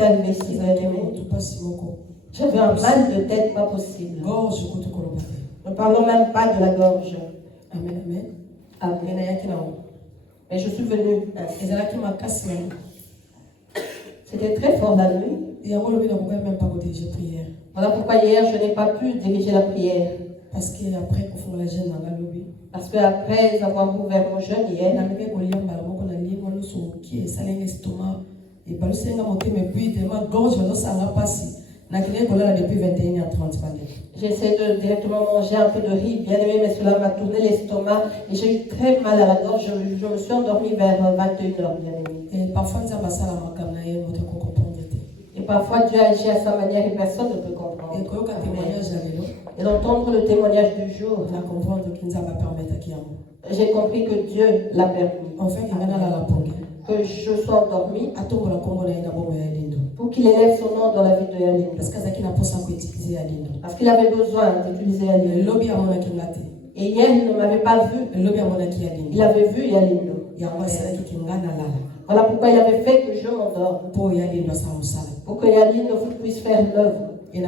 arrivé ici, j'avais un mal de tête pas possible. Ne parlons même pas de la gorge. Amen, amen. Amen. Mais je suis venue. C'était très fort la nuit. Voilà pourquoi hier je n'ai pas pu diriger la prière. Parce que après avoir ouvert mon jeûne hier, j'essaie de directement manger un peu de riz, bien aimé, mais cela m'a tourné l'estomac et j'ai eu très mal à la gorge. Je me suis endormie vers 21h, bien aimé. Et parfois Dieu agit à sa manière et personne ne peut comprendre. Et d'entendre le témoignage du jour, j'ai compris que Dieu l'a permis. Que je sois endormi pour qu'il élève son nom dans la vie de Yaline. Parce qu'il avait besoin d'utiliser Yaline. Et hier, il ne m'avait pas vu. Il avait vu Yaline. Voilà pourquoi il avait fait que je m'endorme. Pour que Yaline puisse faire l'œuvre. Et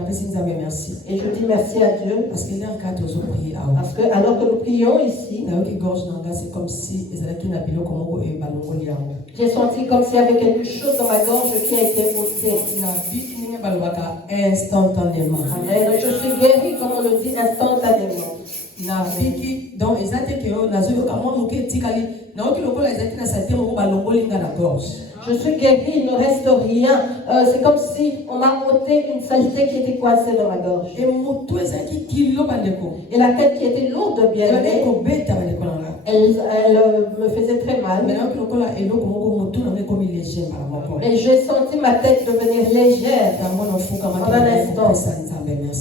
je dis merci à Dieu. Parce que alors que nous prions ici, c'est comme si j'ai senti comme s'il y avait quelque chose dans ma gorge qui a été ôté. Instantanément. Amen. Je suis guéri, comme on le dit, instantanément. Je suis guéri, il ne reste rien. C'est comme si on m'a ôté une saleté qui était coincée dans ma gorge. Et la tête qui était lourde, bien aimée, elle me faisait très mal. Et j'ai senti ma tête devenir légère en un instant.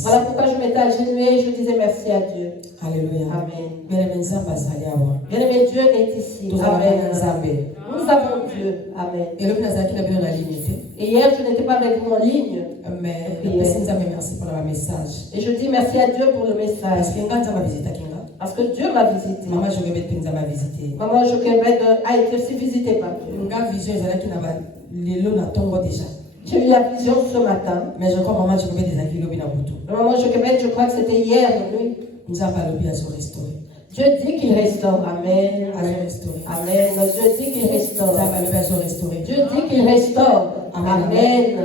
Voilà pourquoi je m'étais agenouillée et je disais merci à Dieu. Alléluia. Amen. Bien-aimé, Dieu est ici. Amen. Nous avons Dieu. Amen. Et hier, je n'étais pas avec vous en ligne. Mais merci pour le message. Et je dis merci à Dieu pour le message. Parce que Dieu m'a visité. Maman Joquebed a été aussi visitée par Dieu. J'ai eu la vision ce matin. Mais je crois que Maman Joquebed, je crois que c'était hier nuit. Dieu dit qu'il restaure. Amen. Amen. Dieu dit qu'il restaure. Dieu dit qu'il restaure. Amen.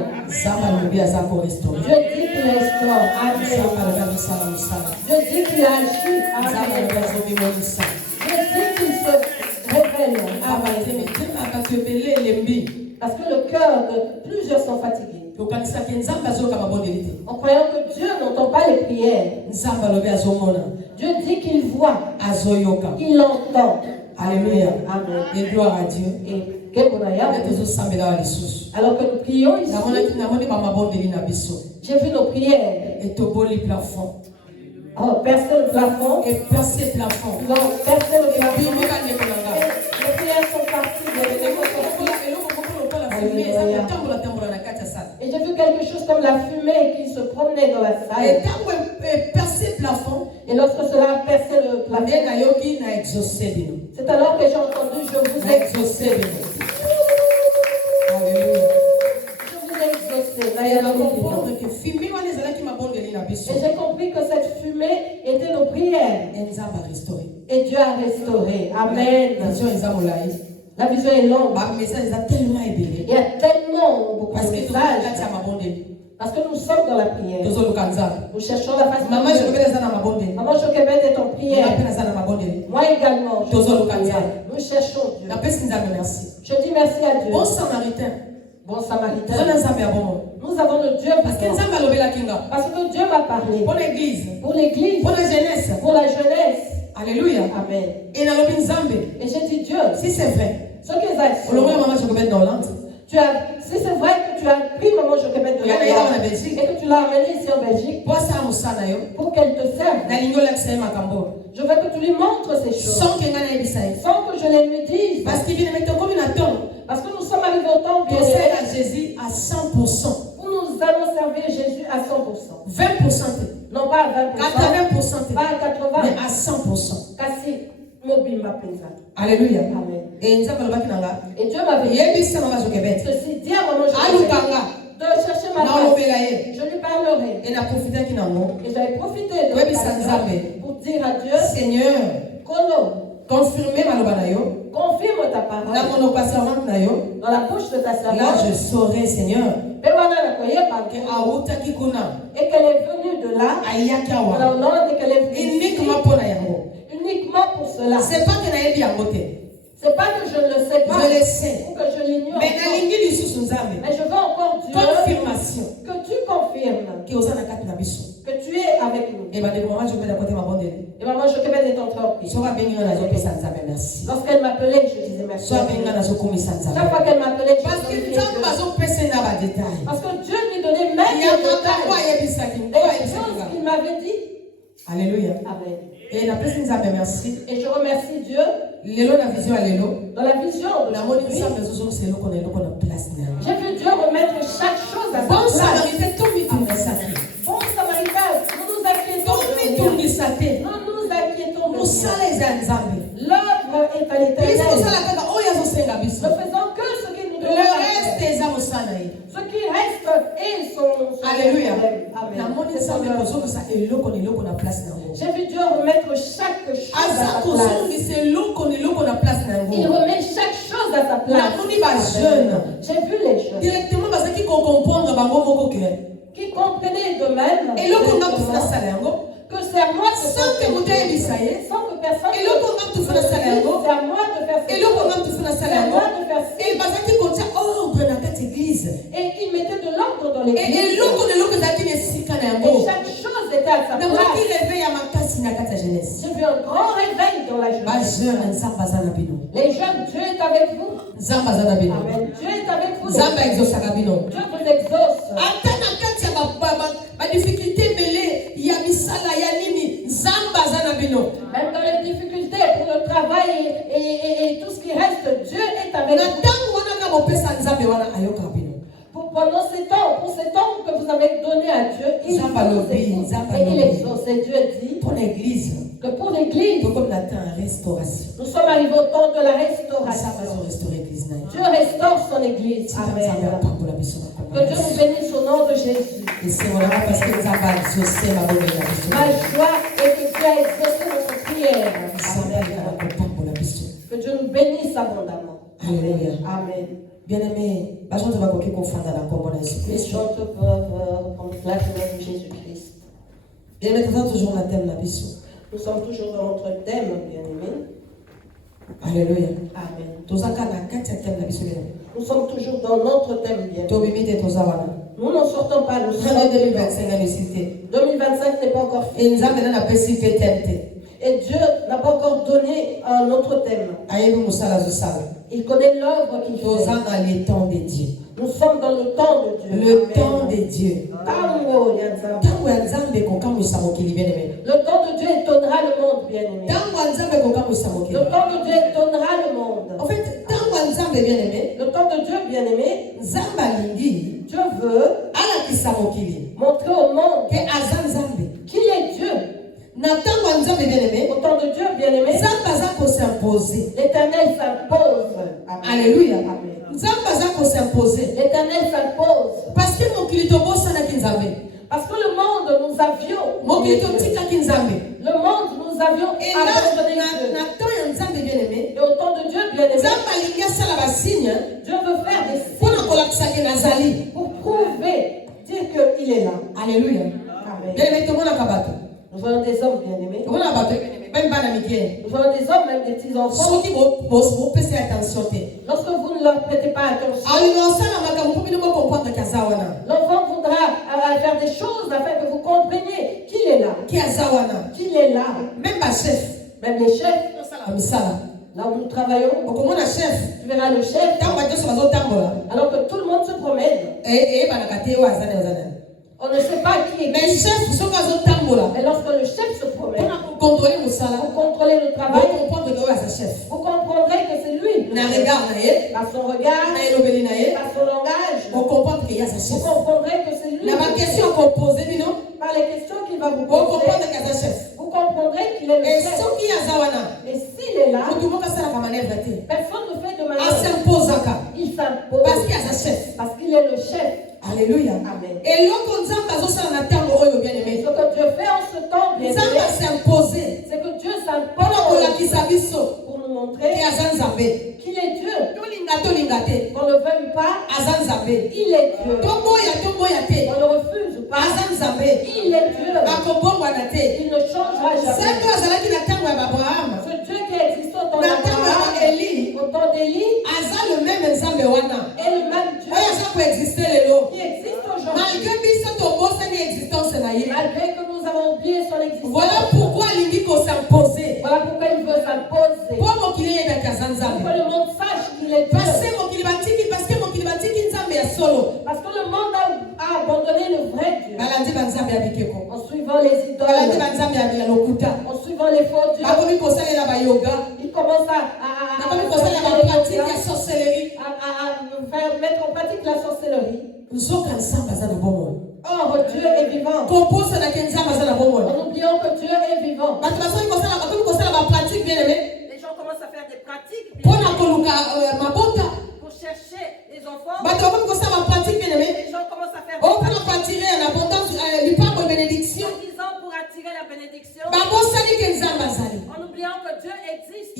Dieu dit qu'il restaure. Amen. Dieu dit qu'il agit. Amen. Dieu dit qu'il se révèle. Amen. Parce que le cœur de plusieurs sont fatigués. En croyant que Dieu n'entend pas les prières. Dieu dit qu'il voit, qu'il entend. Alléluia. Amen. Et gloire à Dieu. Et alors que nous prions ici, j'ai vu nos prières. Oh, percer le plafond. Et percer le plafond. Non, percer le plafond. Les prières sont parties. Et j'ai vu quelque chose comme la fumée qui se promenait dans la salle. Et lorsque cela a percé le plafond, c'est alors que j'ai entendu je vous ai exaucé. Et j'ai compris que cette fumée était nos prières. Et Dieu a restauré. Amen. La vision est longue. Il y a tellement beaucoup de messages. Parce que nous sommes dans la prière. Nous cherchons la face de Dieu. Maman Joquebed est en prière. Moi également. Nous cherchons Dieu. Je dis merci à Dieu. Bon Samaritain. Bon Samaritain. Nous avons le Dieu. Parce que Dieu m'a parlé. Pour l'église. Pour l'église. Pour la jeunesse. Pour la jeunesse. Alléluia. Amen. Et j'ai dit Dieu. Si c'est vrai. Ce que si c'est vrai que tu as pris Maman Joquebed de Hollande et que tu l'as amenée ici en Belgique pour qu'elle te serve, je veux que tu lui montres ces choses sans que je les lui dise. Parce que nous sommes arrivés au temps pour servir à Jésus à 100%. Nous allons servir Jésus à 100%. 20%. Non pas à 20%. Pas à 80%. Mais à 100%. Alléluia. Amen. Et Dieu m'avait dit ceci, dis à Maman Joquebed face. Je lui parlerai. Et j'avais profité de l'occasion pour dire à Dieu, Seigneur, confirme ta parole dans la bouche de ta servante. Là, je saurai, Seigneur, et qu'elle est venue de là, dans l'ordre et qu'elle est venue uniquement pour cela. C'est pas que je ne le sais pas, je le sais, ou que je l'ignore. Mais je veux encore Dieu, confirmation, que tu confirmes que tu es avec nous. Et maman, je peux mettre ton trompe. Lorsqu'elle m'appelait, je disais merci. Chaque fois qu'elle m'appelait, je disais merci. Parce que Dieu lui donnait même des détails, des choses qu'il m'avait dit. Alléluia. Amen. Et je remercie Dieu. Dans la vision de la monnaie, j'ai vu Dieu remettre chaque chose à sa place. Bon Samaritain, nous nous inquiétons de rien. Nous nous inquiétons de rien. L'œuvre est à l'Éternel. Ne faisons que ce qu'il nous demande. Le reste, ce qui reste est son. Alléluia. Amen. J'ai vu Dieu remettre chaque chose à sa place. Il remet chaque chose à sa place. J'ai vu les jeunes qui comprenaient de même que c'est à moi de faire sans que personne ne c'est à moi de faire c'est à moi de faire et il mettait de l'ordre dans l'église et chaque chose était à sa place. J'ai vu un grand réveil dans la jeunesse. Les jeunes, Dieu est avec vous. Amen. Dieu est avec vous. Dieu vous exauce. Même dans les difficultés pour le travail et tout ce qui reste, Dieu est avec vous. Pendant ces temps que vous avez donné à Dieu, il vous exauce. Et il exauce. Et Dieu dit pour l'église, que pour l'église, nous sommes arrivés au temps de la restauration. Dieu restaure son église. Amen. Que Dieu nous bénisse au nom de Jésus. Ma joie est que Dieu a exaucé notre prière. Amen. Que Dieu nous bénisse abondamment. Alléluia. Amen. Bien-aimés, les gens peuvent confondre dans la commune de Jésus-Christ. Les gens peuvent confondre de Jésus-Christ. Bien-aimés, nous sommes toujours dans le thème de la mission. Nous sommes toujours dans notre thème, bien-aimés. Alléluia. Amen. Nous sommes toujours dans notre thème, bien-aimés. Nous n'en sortons pas. Nous sommes en 2025. 2025 n'est pas encore fini. Et Dieu n'a pas encore donné un autre thème. Il connaît l'œuvre qu'il fait. Nous sommes dans le temps de Dieu. Nous sommes dans le temps de Dieu. Le temps de Dieu. Le temps de Dieu étonnera le monde, bien-aimé. Le temps de Dieu étonnera le monde. En fait, le temps de Dieu, bien-aimé, Dieu veut montrer au monde qu'il est Dieu. Au temps de Dieu, bien-aimé, l'Éternel s'impose. Alléluia. L'Éternel s'impose. Parce que le monde, nous avions. Le monde, nous avions abandonné Dieu. Et au temps de Dieu, bien-aimé, Dieu veut faire des signes pour prouver, dire qu'il est là. Alléluia. Amen. Nous voyons des hommes bien-aimés. Nous voyons des hommes, même des petits enfants. Lorsque vous ne leur prêtez pas attention, l'enfant voudra faire des choses afin que vous compreniez qu'il est là. Qu'il est là. Même les chefs. Là où nous travaillons, tu verras le chef. Alors que tout le monde se promène. On ne sait pas qui est qui. Mais lorsque le chef se promène, pour contrôler le travail, vous comprendrez que c'est lui. Par son regard, par son langage, vous comprendrez que c'est lui. Par les questions qu'il va vous poser, vous comprendrez qu'il est le chef. Et s'il est là, personne ne fait de manière. Il s'impose. Parce qu'il est le chef. Alléluia. Amen. Et l'autre Ce que Dieu fait en ce temps, bien aimé, c'est que Dieu s'impose pour nous montrer qu'il est Dieu. Qu'on ne veuille pas, il est Dieu. On ne refuse pas, il est Dieu. Il ne changera jamais. Ce Dieu qui existe au temps d'Abraham, au temps d'Élie, est le même Dieu qui existe aujourd'hui. Malgré que nous avons oublié son existence. Voilà pourquoi il veut s'imposer. Voilà pourquoi il veut s'imposer. Pour que le monde sache qu'il est Dieu. Parce que le monde a abandonné le vrai Dieu. En suivant les idoles. En suivant les faux dieux. Il commence à mettre en pratique la sorcellerie. Or, Dieu est vivant. En oubliant que Dieu est vivant. Les gens commencent à faire des pratiques pour chercher les enfants. Les gens commencent à faire des pratiques pour attirer la bénédiction. En oubliant que Dieu existe.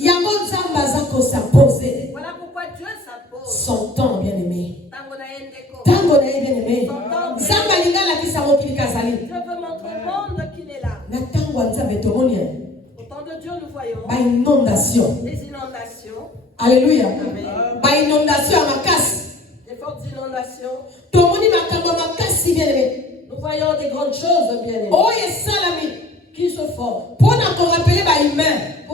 Voilà pourquoi Dieu s'impose. Son temps, bien aimé. Tango bien aimé. Dieu veut montrer au monde qu'il est là. Au temps de Dieu, nous voyons des inondations. Alléluia. Amen. Des fortes inondations. Nous voyons des grandes choses, bien aimées, qui se font pour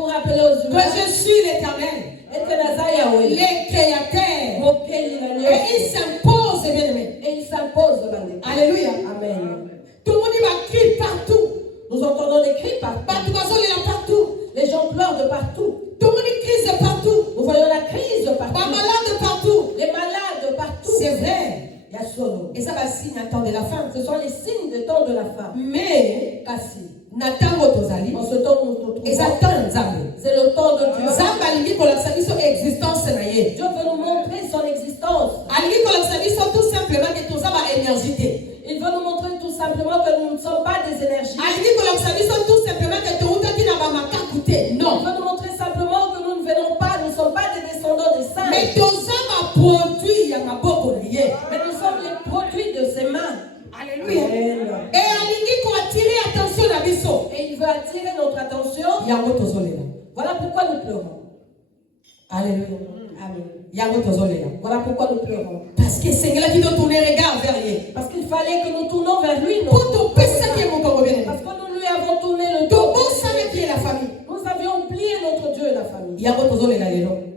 rappeler aux humains que je suis l'Éternel, le créateur, et il s'impose, bien aimé. Et il s'impose. Alléluia. Amen. Tout le monde va crier partout. Nous entendons des cris partout. Les gens pleurent de partout. Tout le monde crie partout. Nous voyons la crise partout. Pas malade partout. Les malades partout. C'est vrai. Il y a solo. Et ça va signer un temps de la fin. Ce sont les signes du temps de la fin. Mais Kassi. En ce temps nous nous trouvons. C'est le temps de Dieu. Dieu veut nous montrer son existence. Tout simplement que tout ça va énergité. Il veut nous montrer tout simplement que nous ne sommes pas des énergies. Tout simplement que tout non. Il veut nous montrer simplement que nous ne venons pas, nous ne sommes pas des descendants des saints. Mais tout ça va produire mais nous sommes les produits de ses mains. Alléluia. Et il veut attirer notre attention. Voilà pourquoi nous pleurons. Alléluia. Amen. Voilà pourquoi nous pleurons. Parce que c'est là qui doit tourner regard vers lui. Parce qu'il fallait que nous tournions vers lui. Parce que nous lui avons tourné le dos. Nous avions oublié notre Dieu et la famille.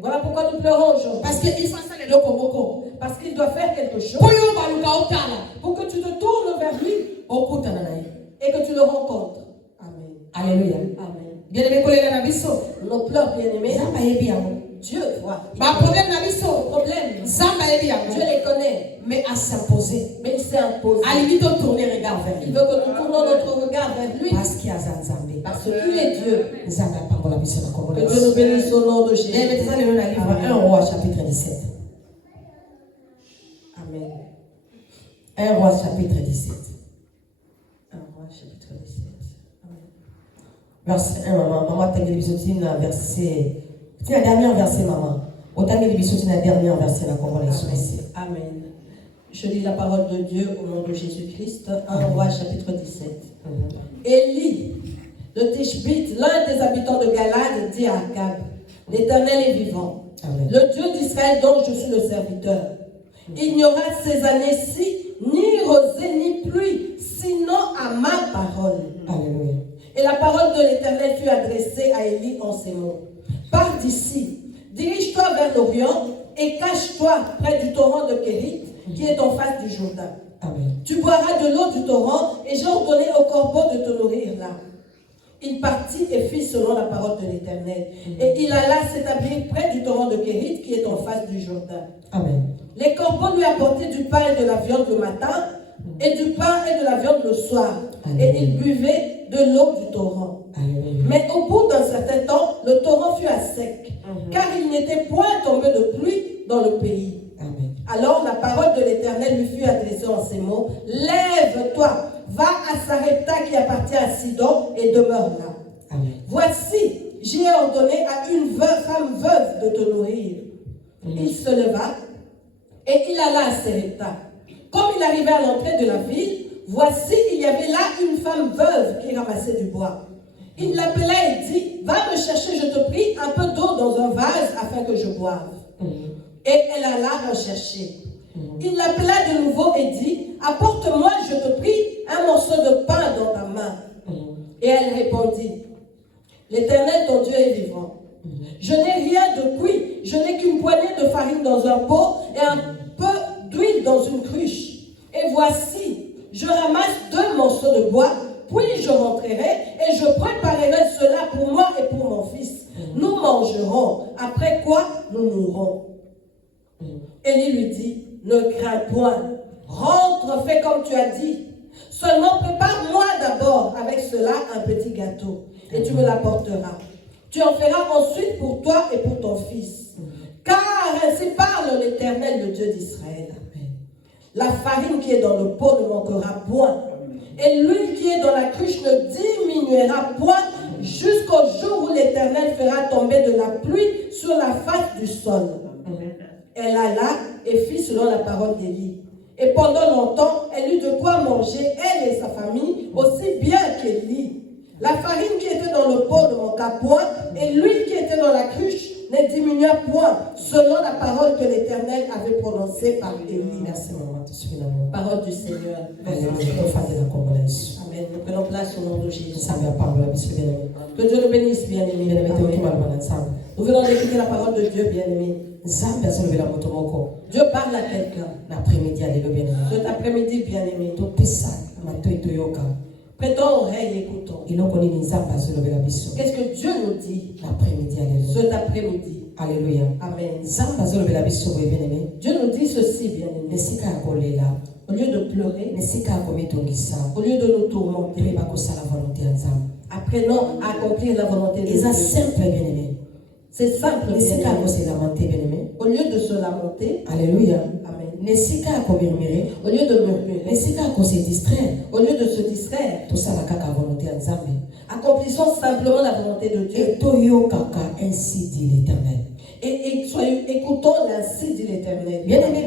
Voilà pourquoi nous pleurons aujourd'hui. Parce qu'il doit faire quelque chose. Pour que tu te tournes vers lui. Et que tu le rencontres. Amen. Alléluia. Amen. Bien-aimé, nos pleurs bien-aimés. Dieu voit. Dieu les connaît. Mais à s'imposer. Mais il s'est imposé. Il veut que nous tournions notre regard vers lui. Parce qu'il est Dieu. Que Dieu nous bénisse au nom de Jésus. Maintenant, le livre 1 Roi chapitre 17. Amen. 1 Roi chapitre 17. 1 Roi chapitre 17. Amen. Verset 1, maman, t'as mis verset. C'est la dernière verset, maman. Autant que les la dernière verset, là, comment les soumettre. Amen. Je lis la parole de Dieu au nom de Jésus-Christ. 1 Roi chapitre 17. Élie de Tishbite, l'un des habitants de Galade, dit à Akab: l'Éternel est vivant. Amen. Le Dieu d'Israël dont je suis le serviteur. Il n'y aura ces années-ci ni rosée ni pluie, sinon à ma parole. Alléluia. Et la parole de l'Éternel fut adressée à Élie en ces mots: pars d'ici, dirige-toi vers l'Orient et cache-toi près du torrent de Kérit qui est en face du Jourdain. Amen. Tu boiras de l'eau du torrent et j'ai ordonné au corbeau de te nourrir là. Il partit et fit selon la parole de l'Éternel. Et il alla s'établir près du torrent de Kérit qui est en face du Jourdain. Amen. Les corbeaux lui apportaient du pain et de la viande le matin, et du pain et de la viande le soir. Amen. Et il buvait de l'eau du torrent. Amen. Mais au bout d'un certain temps, le torrent fut à sec, car il n'était point tombé de pluie dans le pays. Amen. Alors la parole de l'Éternel lui fut adressée en ces mots. Lève-toi, va à Sarepta qui appartient à Sidon et demeure là. Amen. Voici, j'ai ordonné à une femme veuve de te nourrir. Il se leva et il alla à Sarepta. Comme il arrivait à l'entrée de la ville, voici, il y avait là une femme veuve qui ramassait du bois. Il l'appela et dit, va me chercher, je te prie, un peu d'eau dans un vase afin que je boive. Et elle alla rechercher. Il l'appela de nouveau et dit, apporte-moi, je te prie, un morceau de pain dans ta main. Et elle répondit, l'Éternel ton Dieu est vivant. Je n'ai rien de cuit, je n'ai qu'une poignée de farine dans un pot et un peu d'huile dans une cruche. Et voici, je ramasse 2 morceaux de bois, puis je rentrerai et je préparerai cela pour moi et pour mon fils. Nous mangerons, après quoi nous mourrons. Élie lui dit, ne crains point, rentre, fais comme tu as dit. Seulement prépare-moi d'abord avec cela un petit gâteau et tu me l'apporteras. Tu en feras ensuite pour toi et pour ton fils. Car ainsi parle l'Éternel, le Dieu d'Israël. La farine qui est dans le pot ne manquera point. Et l'huile qui est dans la cruche ne diminuera point jusqu'au jour où l'Éternel fera tomber de la pluie sur la face du sol. Elle alla et fit selon la parole d'Élie. Et pendant longtemps, elle eut de quoi manger, elle et sa famille, aussi bien qu'Élie. La farine qui était dans le pot ne manqua point, et l'huile qui était dans la cruche ne diminua point, selon la parole que l'Éternel avait prononcée par Élie. Merci, maman. Parole du Seigneur. Amen. Nous prenons place au nom de Jésus. Que Que Dieu nous bénisse, bien-aimés. Nous venons d'écouter la parole de Dieu, bien-aimés. Dieu parle à quelqu'un. Cet après-midi, bien-aimé. Prêtons oreille et écoutons. Qu'est-ce que Dieu nous dit cet après-midi? Alléluia. Amen. Dieu nous dit ceci, bien-aimé. Au lieu de pleurer, au lieu de nous tourmenter, apprenons à accomplir la volonté de Dieu. C'est simple, bien-aimé. Au lieu de se lamenter, Alléluia. Amen. Au lieu de murmurer, se distraire, au lieu de se distraire, accomplissons simplement la volonté de Dieu. Ainsi dit l'Éternel. Et écoutons l'ainsi dit l'Éternel. Bien aimé,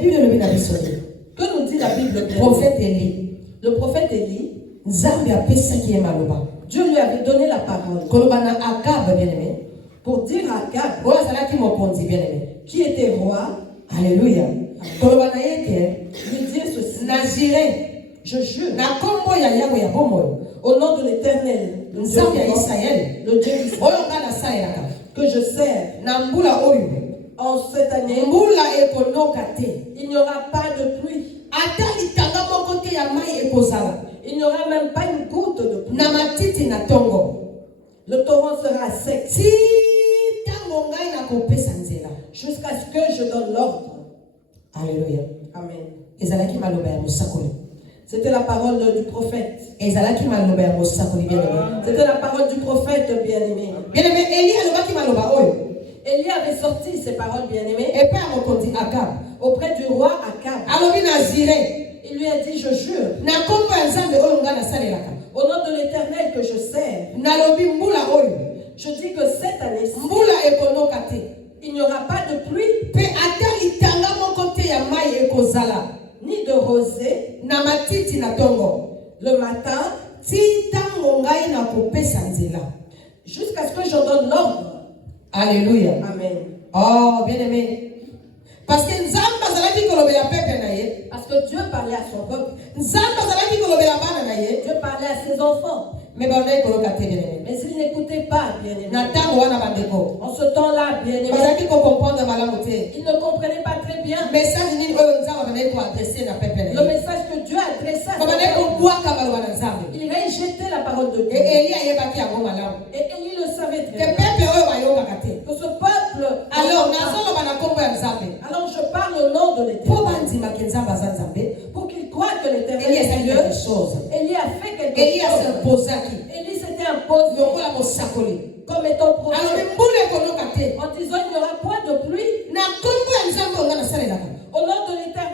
Que nous dit la Bible? Prophète Élie. Le prophète Élie, Dieu lui avait donné la parole pour dire à Akab, qui était roi, Alléluia, lui dire ceci. Je jure au nom de l'Éternel, le Dieu d'Israël, que je sers en cette année, il n'y aura pas de pluie. Il n'y aura même pas une goutte de pluie. Le torrent sera sec jusqu'à ce que je donne l'ordre. Alléluia. Amen. C'était la parole du prophète. C'était la parole du prophète, bien-aimé. Élie avait sorti ces paroles, bien-aimées, auprès du roi Akab. Il lui a dit, je jure au nom de l'Éternel que je sers, je dis que cette année, il n'y aura pas de pluie, ni de rosée, le matin, jusqu'à ce que je donne l'ordre. Alléluia. Amen. Oh, bien aimé. Parce que Dieu parlait à son peuple. Dieu parlait à ses enfants. Mais s'ils n'écoutaient pas, bien aimé, en ce temps-là, bien aimé, ils ne comprenaient pas très bien le message que Dieu a adressé à son peuple. Il rejetait la parole de Dieu. Et Élie le savait très bien. Que ce peuple... Alors je parle au nom de l'Éternel. Pour qu'il croie que l'Éternel est Dieu. Élie a fait quelque chose. Élie s'était imposé comme étant prophète, en disant il n'y aura point de pluie. Au nom de l'Éternel,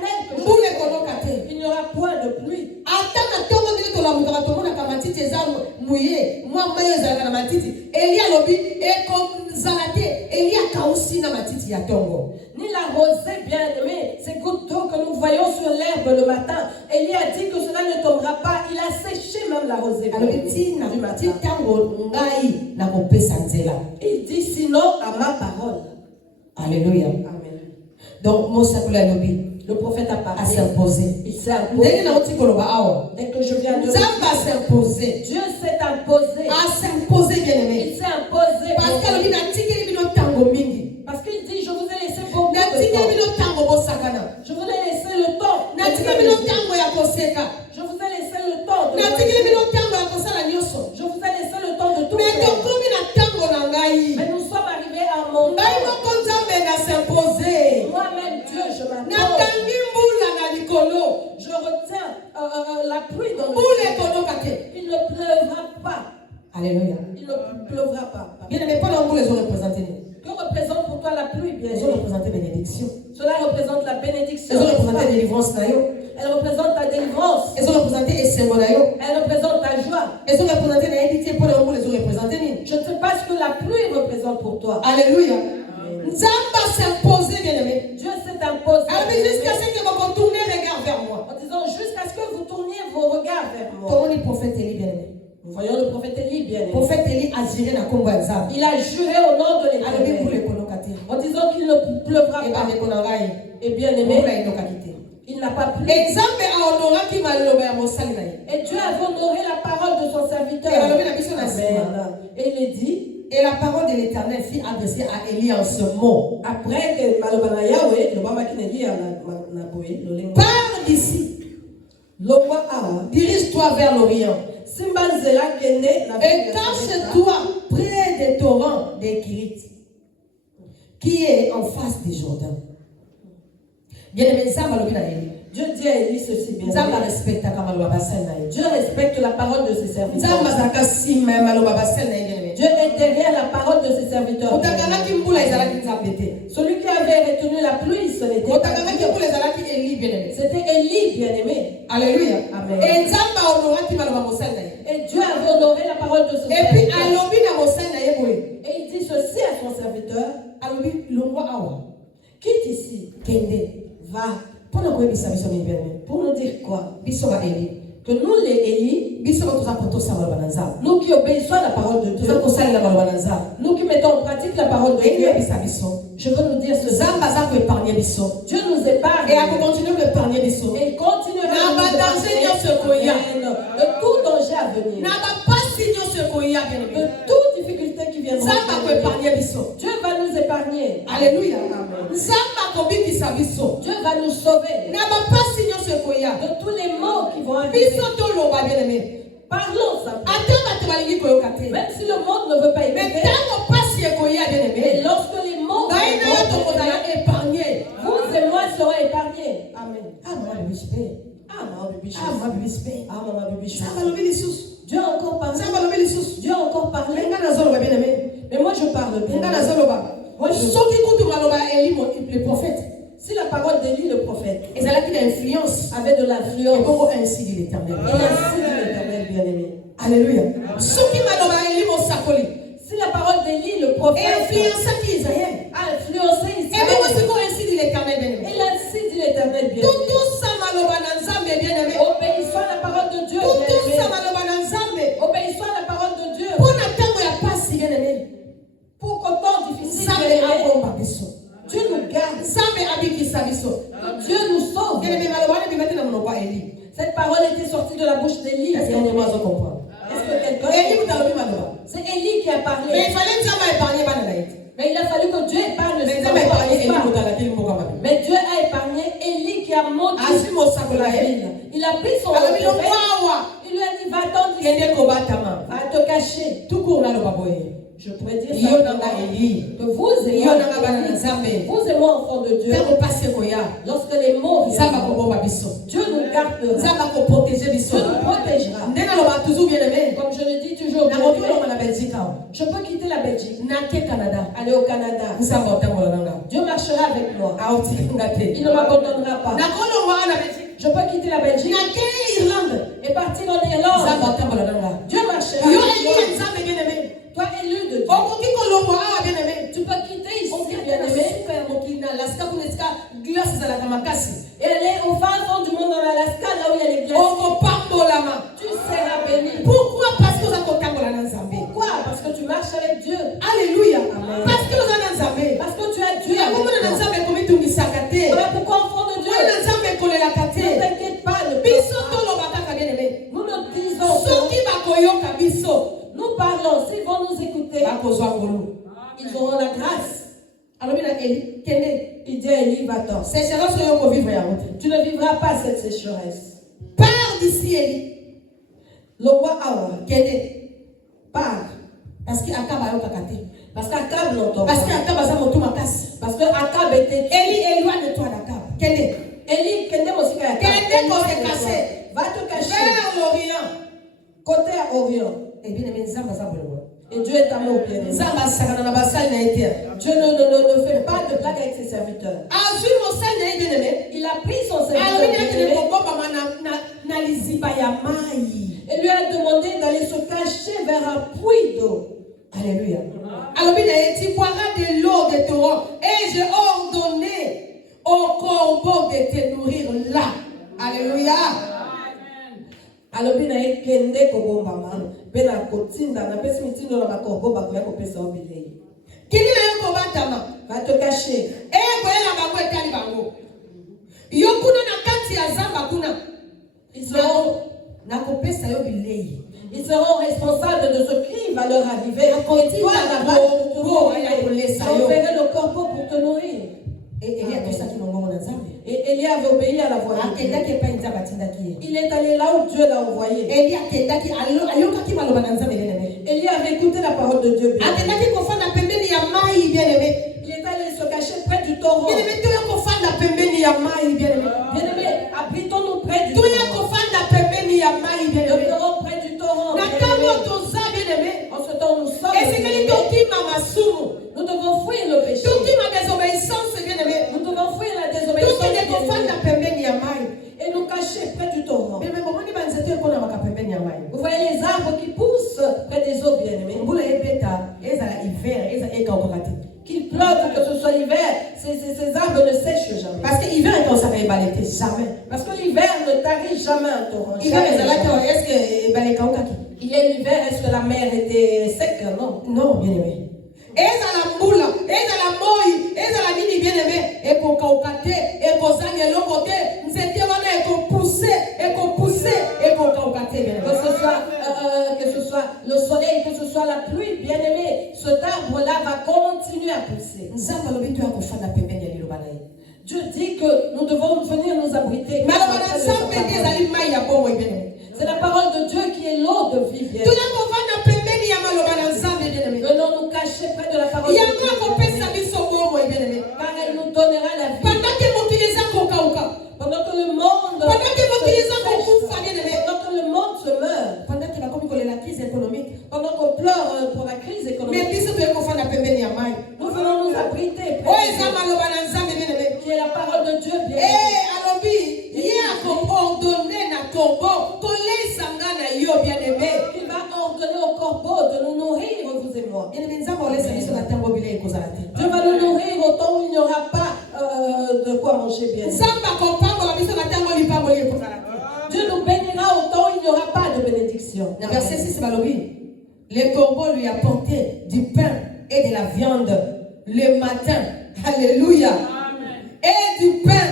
Ni la rosée, bien aimé, ces gouttes d'eau que nous voyons sur l'herbe le matin, Élie a dit que cela ne tombera pas. Il a séché même la rosée du matin. Il dit sinon à ma parole. Alléluia. Amen. Donc, le prophète a parlé. À s'imposer. Il s'est imposé. Dès que je viens de Dieu s'est imposé. Dieu s'est imposé. À s'imposer, bien aimé. Il s'est imposé. Parce qu'il dit, je vous ai laissé beaucoup de temps. Je vous ai laissé le temps. Je vous ai laissé le temps. Je vous ai laissé le temps de tout faire. Mais nous sommes arrivés à mon temps. Moi-même, Dieu, je m'impose. Je retiens la pluie dans le ciel. Il ne pleuvra pas. Alléluia. Il ne pleuvra pas. Bien aimé, pas l'angle les ont représentés. Que représente pour toi la pluie, bien sûr? Ils ont représenté bénédiction. Cela représente la bénédiction. Ils ont représenté la délivrance. Elle représente ta délivrance. Ils ont représenté Elle représente ta joie. Ils ont représenté la édité pour l'angle les ont représenté. Je ne sais pas ce que la pluie représente pour toi. Alléluia. Zamba s'est imposé, bien aimé. Dieu s'est imposé. Jusqu'à ce que vous tournez regard vers moi. En disant jusqu'à ce que vous tourniez vos regards vers moi. Comment le prophète Élie, bien aimé? Nous voyons le prophète Élie, bien aimé. Le prophète Élie a juré dans Combo Azab. Il a juré au nom de l'Éternel. En disant qu'il ne pleuvra pas. Et bien aimé, il n'a pas plu. Et Dieu avait honoré la parole de son serviteur. Amen. Et il est dit. Et la parole de l'Éternel fut adressée à Élie en ce mot. Après que Malobana Yahweh, le Baba Kineli a parle d'ici. Dirige-toi vers l'Orient. Et cache-toi près des torrents des Kirites, qui est en face du Jourdain. Bien aimé, ça m'a Dieu dit à Élie ceci bien. Dieu respecte la parole de ses serviteurs. Dieu est derrière la parole de ses serviteurs. Celui qui avait retenu la pluie, ce n'était pas. C'était Élie, bien aimé. Alléluia. Amen. Et Dieu avait honoré la parole de ses serviteurs. Et il dit ceci à son serviteur. Quitte ici. Va. Pour nous dire quoi? Que nous les Élie, nous qui obéissons à la parole de Dieu, nous qui mettons en pratique la parole de Dieu, je veux nous dire ceci. Dieu nous épargne. Et il continue de épargner. Et il continuera de tout danger à venir. De toute difficulté qui viendra. Dieu va nous épargner. Alléluia. Dieu va nous sauver de tous les maux qui vont arriver. Parlons simplement. Même si le monde ne veut pas écouter. Mais lorsque les maux vont épargnés, vous et moi serons épargnés. Amen. Dieu a encore parlé. Dieu a encore parlé. Mais moi je parle bien. Moi je le prophète. Si la parole d'Élie, le prophète, avait de l'influence, avait de l'influence, ainsi dit l'Éternel. Bien aimé. Alléluia. Si la parole d'Élie, le prophète, a influencé Israël, il ainsi dit l'Éternel, bien aimé. Obéissons à la parole de Dieu, bien aimé. Obéissons à la parole de Dieu. Pour qu'au temps difficile, Dieu nous garde. Dieu nous sauve. Cette parole était sortie de la bouche d'Élie. Est-ce que quelqu'un c'est Élie qui a parlé. Mais il fallait Mais il a fallu que Dieu épargne ses enfants. Mais Dieu a épargné Élie qui a monté la ville. Il a pris son prophète. Il lui a dit va-t'en d'ici. Va te cacher. Tout court là le je pourrais dire ça que vous et moi, enfants de Dieu, lorsque les mots viennent, Dieu nous gardera, Dieu nous protégera. Comme je le dis toujours, je peux quitter la Belgique, aller au Canada. Dieu marchera avec moi. Il ne m'abandonnera pas. Je peux quitter la Belgique et partir en Irlande. Dieu marche. Toi élu de Dieu. Tu peux quitter ici, bien-aimé. Et aller au fin fond du monde dans l'Alaska, là où il y a les glaces. Tu seras béni. Pourquoi? Parce que Pourquoi? Parce que tu marches avec Dieu. Alléluia. Amen. Parce que tu as Dieu avec toi. Voilà pourquoi enfant de Dieu, ne t'inquiète pas. Nous nous disons, nous parlons, s'ils vont nous écouter, ils auront la grâce. Il dit à Élie, va-t'en. Tu ne vivras pas cette sécheresse. Pars d'ici, Élie. Le roi Awa, part. Parce qu'Akab l'entend. Parce qu'Akab était Élie, éloigne-toi d'Akab. Élie, va te cacher vers l'Orient. côté à Orient. Et Dieu est amour au pied. Dieu ne fait pas de blague avec ses serviteurs. Il a pris son serviteur et lui a demandé d'aller se cacher vers un puits d'eau. Alléluia. Alors, tu boiras de l'eau de torrent et j'ai ordonné au corbeau de te nourrir là. Alléluia. Alors, il kende kobombama pena kotinda na pesi mitindo na bakorbo bakoya kopesa obilei. Kini na yoko batama va te cacher. Boyela bango etali bango. Yokuna na kati ya zamba kuna. Ils seront responsables de ce qui va leur arriver. Toi là-bas, on verrait le corbeau pour te nourrir. Et Élie avait obéi à la voix de Dieu. Il est allé là où Dieu l'a envoyé. Élie avait écouté la parole de Dieu. Il est allé se cacher près du torrent. Bien-aimé, abritons-nous près du torrent. Demeurons près du torrent. En ce temps, nous sommes. Nous devons fuir le péché. Nous devons fuir la désobéissance. Et nous cacher près du torrent. Vous voyez les arbres qui poussent près des eaux, bien-aimés. Qu'il pleuve ou que ce soit l'hiver, ces arbres ne sèchent jamais. Parce que l'hiver est jamais. Parce que l'hiver ne tarit jamais un torrent. Il y a l'hiver, est-ce que la mer était sec? Non. Non, bien-aimé. Ezala mbula, ezala moi, ezala nini bien-aimé, ekokaukate, ekozanya lokote, nzete wana ekopousser, ekokaukate bien-aimé. Que ce soit le soleil, que ce soit la pluie, bien-aimé, cet arbre-là va continuer à pousser. Dieu dit que nous devons venir nous abriter. C'est la parole de Dieu qui est l'eau de vie. Venons nous cacher près de la parole de Dieu. Car elle nous donnera la vie. Pendant que le monde se meurt. Pendant qu'on pleure pour la crise économique. Nous venons nous abriter près de Dieu, qui est la parole de Dieu. Il va ordonner au corbeau de nous nourrir, vous et moi. Dieu va nous nourrir autant où il n'y aura pas de quoi manger bien. Dieu nous bénira autant où il n'y aura pas de bénédiction. Verset 6, le corbeau lui apportait du pain et de la viande le matin. Alléluia. Amen. Et du pain,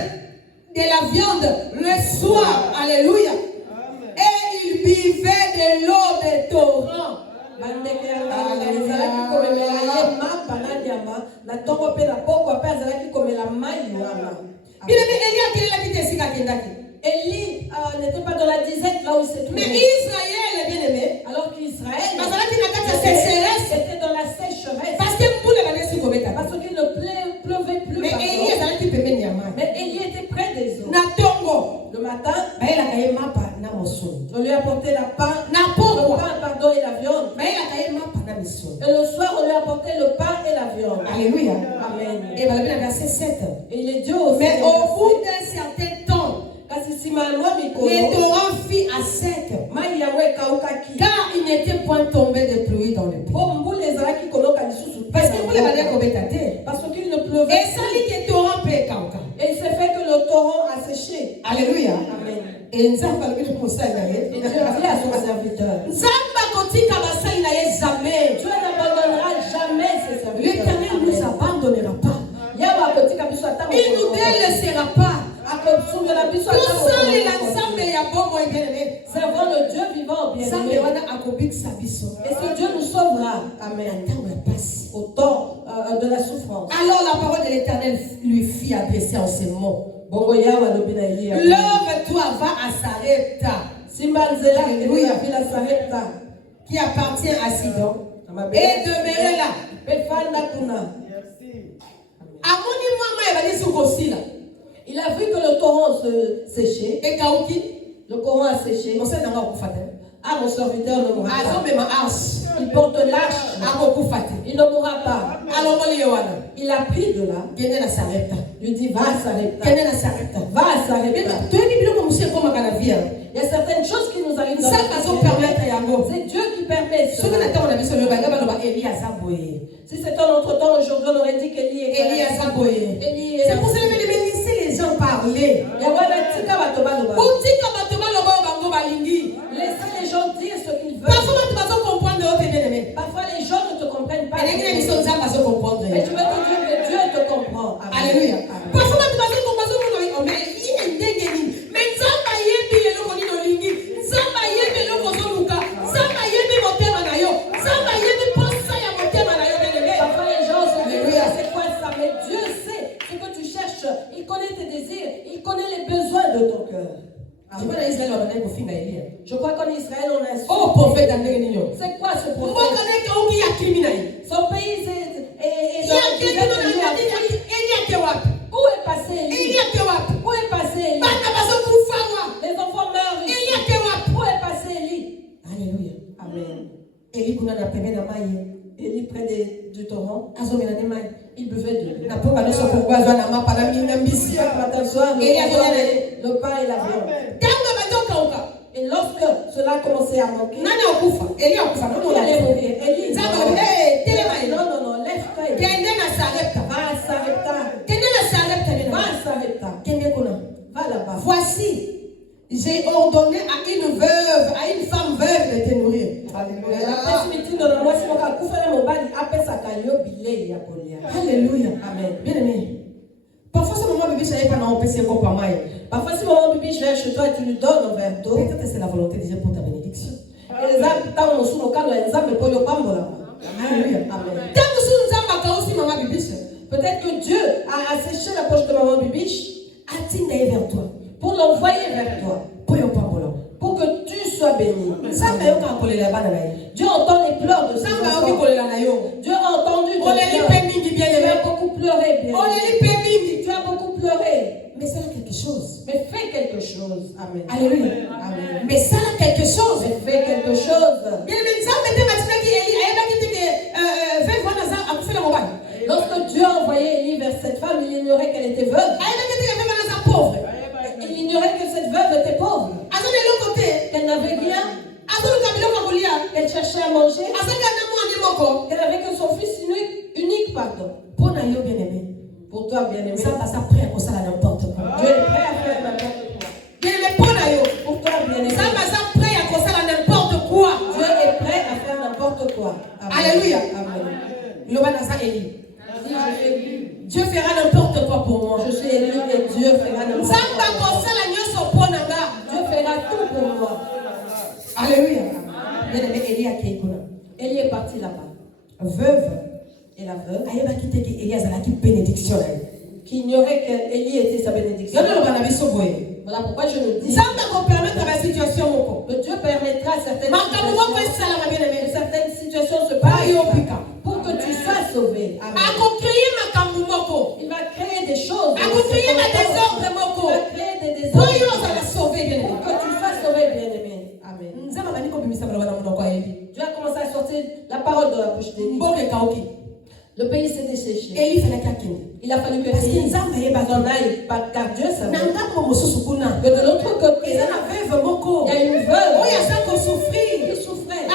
de la viande le soir. Alléluia. Amen. Et il buvait de l'eau de torrent. Élie n'était pas dans la disette là où il s'est trouvé. Mais Israël, bien aimé, alors qu'Israël était dans la sécheresse. Parce qu'il ne pleuvait plus. Mais Élie était près des eaux. Le matin, on lui apportait le pain et la viande. Et le soir, on lui apportait le pain et la viande. Alléluia. Amen. Et verset 7. Et il est Dieu aussi. Mais au bout d'un certain temps, quand il s'y m'a point tomber des pluies dans le pays. Parce que vous l'avez dit, parce qu'il ne pleuvait. Et ça dit que torrent peut kauka. Et il s'est fait que le torrent a séché. Alléluia. Amen. Et Nzamba le dit pour ça Et Dieu a dit à son serviteur. Nzamba kotika basali na ye jamais. Dieu n'abandonnera jamais ses serviteurs. L'Éternel ne nous abandonnera pas. Il ne nous délaissera pas. Servons le Dieu vivant, bien-aimé. Et ce Dieu nous sauvera. Amen. Au temps de la souffrance. Alors la parole de l'Éternel lui fit adresser en ces mots. Lève-toi, va à Sarepta. Qui appartient à Sidon. Et demeurez là. Il a vu que le torrent se séchait. Et Kaouki, le torrent a séché. Ah, mon serviteur ne mourra pas. Il porte l'arche. Il ne mourra pas. Il a pris de là. Il lui dit, va à Sarepta. Va à Sarepta. Il y a certaines choses qui nous arrivent dans c'est Dieu qui permet ça. Si c'était notre temps aujourd'hui, on aurait dit qu'Élie est C'est pour ça que laissez les gens parler. Laissez les gens dire ce qu'ils veulent. Parfois les gens ne te comprennent pas. Mais tu veux te dire que Dieu te comprend. Alléluia. Il connaît tes désirs, il connaît les besoins de ton cœur. Je crois qu'en Israël on a un prophète. C'est quoi ce prophète? Son pays est dans où est passé Élie? Où est passé Élie? Les enfants meurent ici. Où est passé Élie? Alléluia. Amen. Élie Élie près du torrent. Il buvait de l'eau. Le pain et la viande. Et lorsque cela commençait à manquer, Élie allait mourir. Élie, non, lève-toi. Va à Sarepta. Va là-bas. Voici, j'ai ordonné à une femme veuve de te nourrir. Alléluia. Amen. Bien aimé. Parfois, ce moment bébé, je savais pas non, c'est quoi pas mal. Parfois, si maman bébé vient chez toi et tu lui donnes un verre d'eau. Peut-être que c'est la volonté de Dieu pour ta bénédiction. Alléluia. Amen. Peut-être que Dieu a séché la poche de maman bibiche vers toi. Pour l'envoyer vers toi. Pour que tu sois béni. Dieu entend les pleurs de ses enfants. Dieu a entendu tes pleurs. Tu as beaucoup pleuré, bien. Tu as beaucoup pleuré. Mais ça a quelque chose. Mais fais quelque chose. Amen. Alléluia. Amen. Mais ça a quelque chose. Mais fais quelque chose. Lorsque Dieu a envoyé Élie vers cette femme, il ignorait qu'elle était veuve. Il ignorait que cette veuve était pauvre. Qu'elle n'avait rien. Qu'elle cherchait à manger. Qu'elle avait que son fils unique, pardon. Pour toi, bien-aimé. Dieu est prêt à faire n'importe quoi. Dieu est prêt à faire n'importe quoi. Alléluia. Amen. Dieu fera n'importe quoi pour moi. Je suis élu et Dieu fera n'importe quoi. Dieu fera tout pour moi. Alléluia. Élie est parti là-bas. Veuve. Et la veuve qui ignorait qu'Élie était sa bénédiction. Voilà pourquoi je le dis. Que Dieu permettra certaines situations se passent pour que tu sois sauvé. Amen. Il va créer des choses. Il va créer des désordres. Pour que tu sois sauvé, bien-aimé. Amen. Dieu a commencé à sortir la parole de la bouche d'Élie. Le pays s'est desséché. Il a fallu que Élie s'en aille, car Dieu savait que de l'autre côté, il y a une veuve qui souffrait.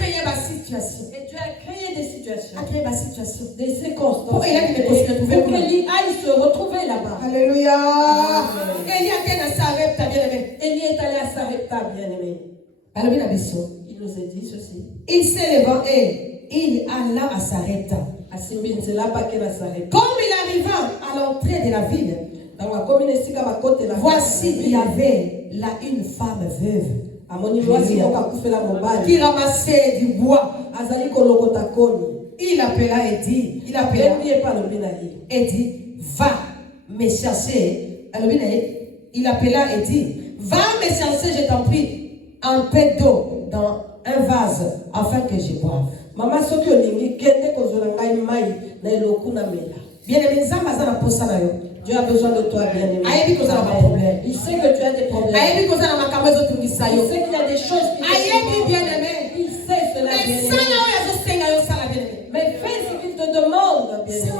Et Dieu a créé des situations. A créé ma situation. Des circonstances. Pour qu'Élie aille se retrouver là-bas. Alléluia. Élie est allé à Sarepta, bien-aimé. Il nous a dit ceci. Il s'est levé et il alla à Sarepta. Comme il arriva à l'entrée de la ville, voici, il y avait là une femme veuve qui ramassait du bois. Il appela et dit, va me chercher. Il appela et dit, va me chercher, je t'en prie, un peu d'eau dans un vase afin que je boive. Bien-aimé, Dieu a besoin de toi, bien-aimé. Il sait que tu as des problèmes. Il sait qu'il y a des choses qui te bien-aimé. Il sait cela, bien-aimé. Mais fais ce qu'il te demande, bien-aimé.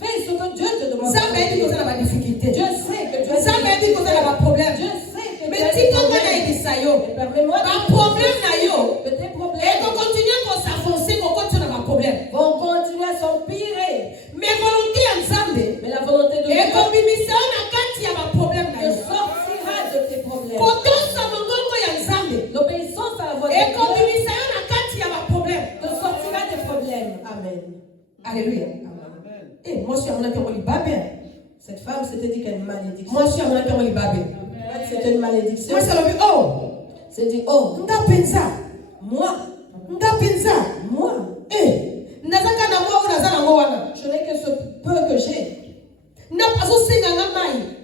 Fais ce que Dieu te demande. Dieu sait que tu as des problèmes. Dieu sait que tu as des problèmes. Permets-moi de tes problèmes vont continuer à s'empirer. Mais la volonté de Dieu te sortira de tes problèmes. L'obéissance à la voix de Dieu te sortira des problèmes. Amen. Alléluia. Et moi, je suis en cette femme s'était dit qu'elle est une malédiction. Moi, je suis en c'était une malédiction. Moi, c'est dit, oh, moi, je n'ai que ce peu que j'ai.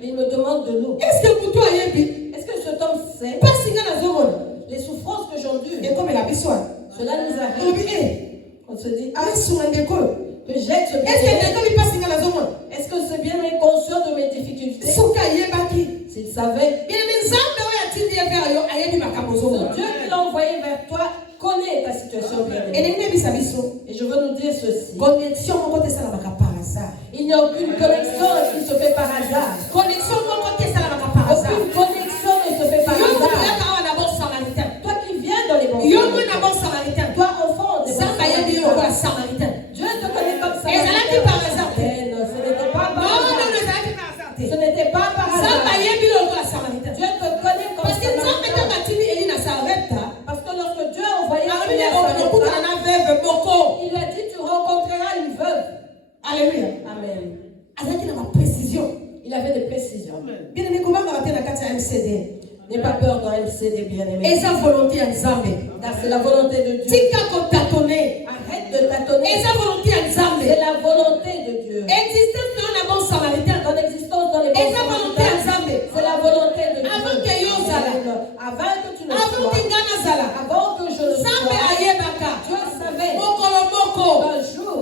Il me demande de l'eau. Est-ce que cet homme sait les souffrances que j'endure? Cela nous arrive. On se dit, que j'aide ce bien. Est-ce que ce bien est conscient de mes difficultés? S'il savait, Dieu qui l'a envoyé vers toi connaît ta situation bien. Et je veux nous dire ceci. Il n'y a aucune connexion qui se fait par hasard. Aucune connexion ne se fait par hasard. Toi qui viens dans les bons samaritains, toi enfant des bons samaritains, Dieu te connaît comme ça. Ce n'était pas par hasard. Dieu te connaît comme ça. Parce que lorsque Dieu a envoyé il a dit tu rencontreras une veuve. Alléluia. Amen. Il avait des précisions. Bien aimé, comment on va faire MCD? N'aie pas peur dans MCD, bien aimé. Et sa volonté en Zambé. C'est la volonté de Dieu. Arrête de tâtonner. Et sa volonté en Zambé. C'est la volonté de Dieu. Existence dans les bons samaritains. Ton existence dans les bons samaritains. C'est la volonté de Dieu. Avant que yo zala. Avant que tu ne sois. Avant que je ne sois. Dieu savait. Un jour.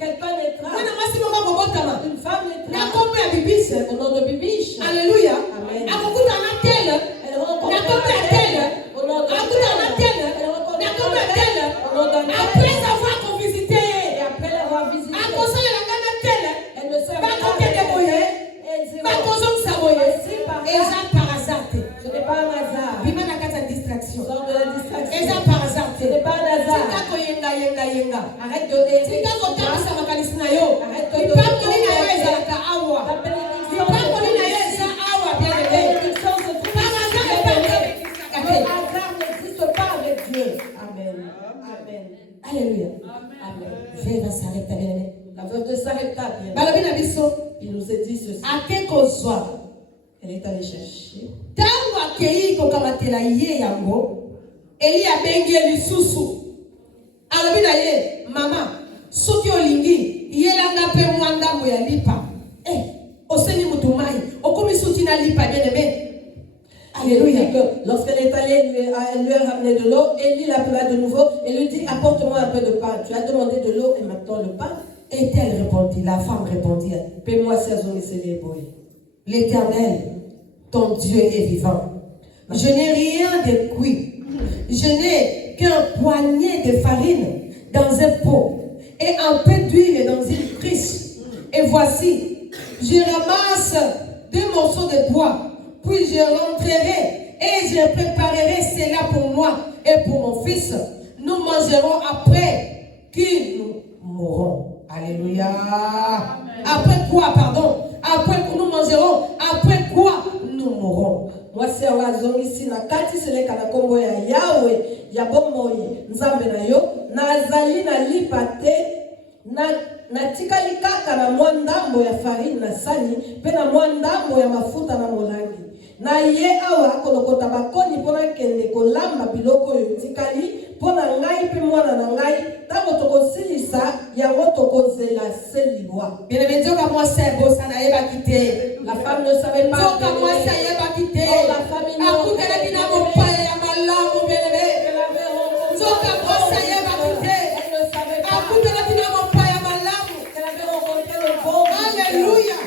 Quelqu'un naîtra. Une femme naîtra. Au nom de Bibiche. Alléluia. Amen. Elle rencontre au nom de après avoir visité. Et après l'avoir visité. Elle ne savait pas. Ce n'est pas un hasard. Distraction. Sors de la distraction. Ce n'est pas un hasard. Arrête de errer. Arrête de ta bénédiction. Ta bénédiction se trouve ici. Le hasard n'existe pas avec Dieu. Amen. Amen. Alléluia. Amen. La veuve de Sarepta, il nous a dit ceci. Elle est allée chercher. Eli abengi lisusu alobi na ye mama soki olingi yelanga pe mwanda mo ya lipa oseni mutu mai okomi suti na lipa bien aimé. Alléluia. Lorsqu'elle est allée, elle lui a ramené de l'eau. Élie l'appela de nouveau et lui dit apporte-moi un peu de pain. Tu as demandé de l'eau et maintenant le pain. Et elle répondit, la femme répondit, paie-moi saison et c'est les bois. L'Éternel, ton Dieu est vivant. Je n'ai rien de cuit. Je n'ai qu'un poignet de farine dans un pot et un peu d'huile dans une cruche. Et voici, je ramasse 2 morceaux de bois, puis je rentrerai et je préparerai cela pour moi et pour mon fils, nous mangerons après que nous mourrons. Alléluia. Amen. Après quoi, pardon? Après que nous mangerons, après quoi nous mourrons. Moi c'est wazongi ici na kati seleka na kombo ya Yahweh ya bomoi nzambe na yo nazali na lipate na tikali kaka na mwa ndambo ya farine na sani pe na mwa ndambo ya mafuta na molangi na ye awa kolokota bakoni mpona kende kolamba biloko oyo tikali mpona ngai pe mwana na ngai ntango tokosilisa yango tokozela se liwa. Bien-aimé, nzoka mwasi ebosa na yebaki te. La femme ne savait pas. Nzoka mwasi ayebaki te. La famille ne akutelaki na mopaya ya malamu, bien-aimé. Nzoka mwasi ayebaki te. akutelaki na mopaya ya malamu. Alléluia.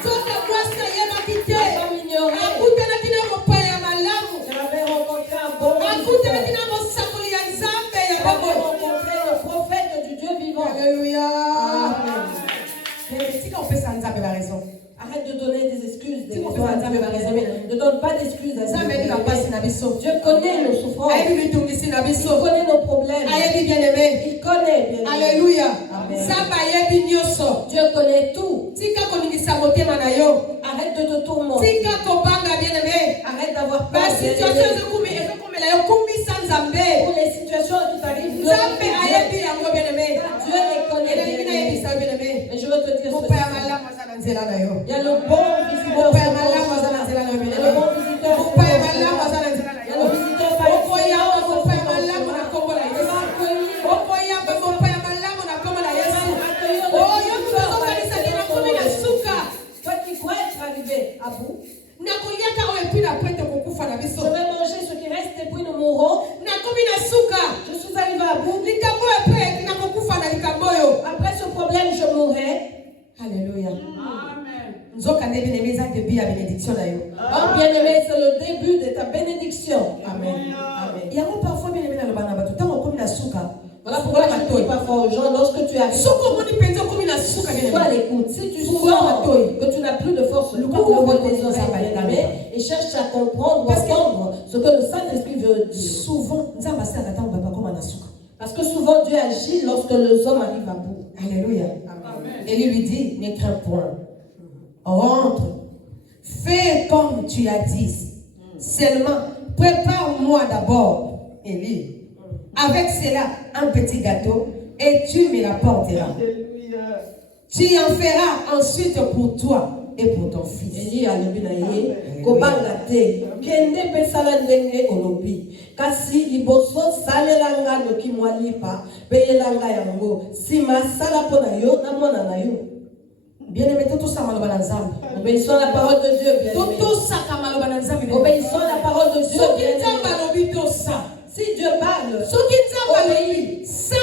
Nzoka mwasi ayebaki te. akutelaki na mopaya ya malamu. akutelaki na mosakoli ya nzambe ya bango. Alléluia. Si on fait ça, nous avons raison. Arrête de donner des excuses. Ne donne pas d'excuses à Dieu. Dieu connaît nos souffrances. Il connaît nos problèmes. Il connaît bien. Alléluia. Dieu connaît tout. Arrête de te tourmenter. Arrête d'avoir peur. Pour les situations qui t'arrivent, Dieu les connaît bien. Mais je veux te dire ceci. Il y a le bon visiteur. Il y a le bon visiteur. Il y a le visiteur toi qui crois être arrivé à bout. Je vais manger ce qui reste et puis nous mourrons. Je suis arrivé à bout. Après ce problème, je mourrai. Alléluia. Amen. Oh bien-aimé, c'est le début de ta bénédiction. Amen. Il y a parfois bien-aimé dans le banaba. Voilà pourquoi je dis parfois aux gens, lorsque tu arrives, sois à l'écoute. Si tu sens que tu n'as plus de force, ouvre tes oreilles et cherche à comprendre ou entendre ce que le Saint-Esprit veut dire. Souvent, parce que souvent Dieu agit lorsque les hommes arrivent à bout. Alléluia. Amen. Et lui dit, ne crains point. Rentre. Fais comme tu as dit. Seulement, prépare-moi d'abord, Élie, avec cela un petit gâteau et tu me l'apporteras. Tu en feras ensuite pour toi et pour ton fils. Élie alobi na ye kobanga te kende pe sala ndenge olobi kasi liboso salelanga noki mwa lipa pe yelanga yango sima sala po na yo na mwana na yo. Bien-aimé, tout ça maloba na nzambe. Obéissons à la parole de Dieu. Tout ça maloba na nzambe. Obéissons à la parole de Dieu. Si Dieu parle, obéis. Si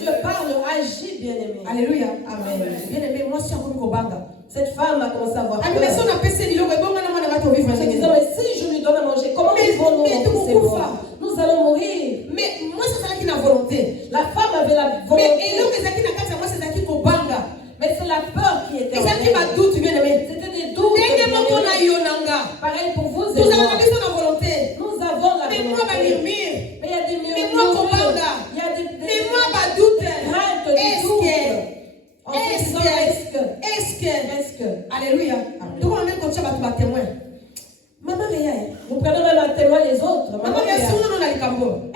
Dieu parle, agis, bien-aimé. Alléluia. Amen. Bien-aimé, moi si on banga. Cette femme a commencé à voir. Mais si je lui donne à manger, comment ils vont nous mourir? Nous allons mourir. Mais moi, c'est la volonté. La femme avait la volonté. Mais c'est la peur qui était en elle. C'était des doutes. Pareil pour vous et moi. Nous avons la volonté. Mais il y a des murmures. Il y a des craintes, des doutes. Est-ce que Alléluia. Maman, vous prenez même un témoin les autres.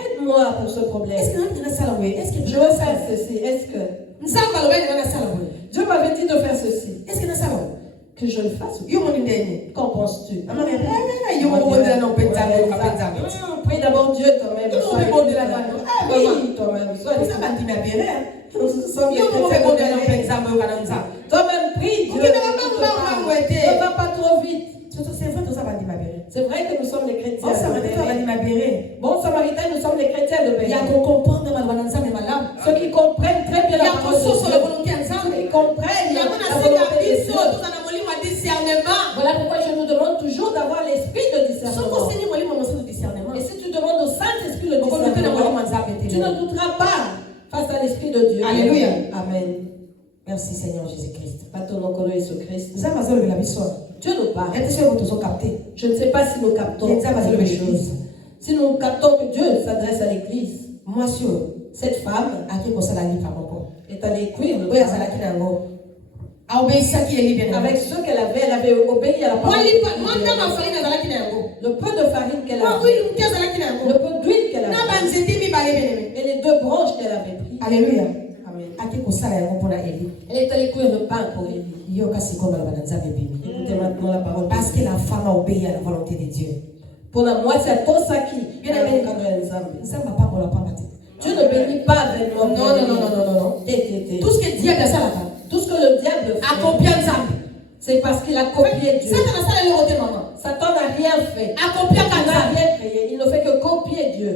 Aide-moi pour ce problème. Est-ce que je veux faire ceci? Est-ce que Dieu m'avait dit de faire ceci? Est-ce que je le fasse? Qu'en penses-tu? Prie d'abord Dieu toi-même. Oui, toi-même. Toi-même, prie Dieu. Ne va pas trop vite. C'est vrai que nous sommes les chrétiens. Bon Samaritain, nous sommes les chrétiens de Bénin. Ceux qui comprennent très bien la parole de Dieu. Ils comprennent la volonté de Dieu. Voilà pourquoi je nous demande toujours d'avoir l'esprit de discernement. Et si tu demandes au Saint-Esprit le discernement, tu ne douteras pas face à l'Esprit de Dieu. Alléluia. Amen. Merci Seigneur Jésus-Christ. Dieu nous parle. Je ne sais pas si nous captons quelque chose. Si nous captons que Dieu s'adresse à l'église, cette femme est allée écrire le avec ce qu'elle avait obéi à la parole. Le peu de farine qu'elle avait, le peu d'huile qu'elle avait, et les 2 branches qu'elle avait prises. Alléluia. Amen. Elle est allée cuire le pain pour Élie. Écoutez maintenant la parole. Parce que la femme a obéi à la volonté de Dieu. Pour la moitié à Tosaki, Dieu ne bénit pas avec moi. Non. Tout ce que le diable a fait, tout ce que le diable fait, c'est parce qu'il a copié Dieu. Satan n'a rien fait. Il n'a rien créé. Il ne fait que copier Dieu.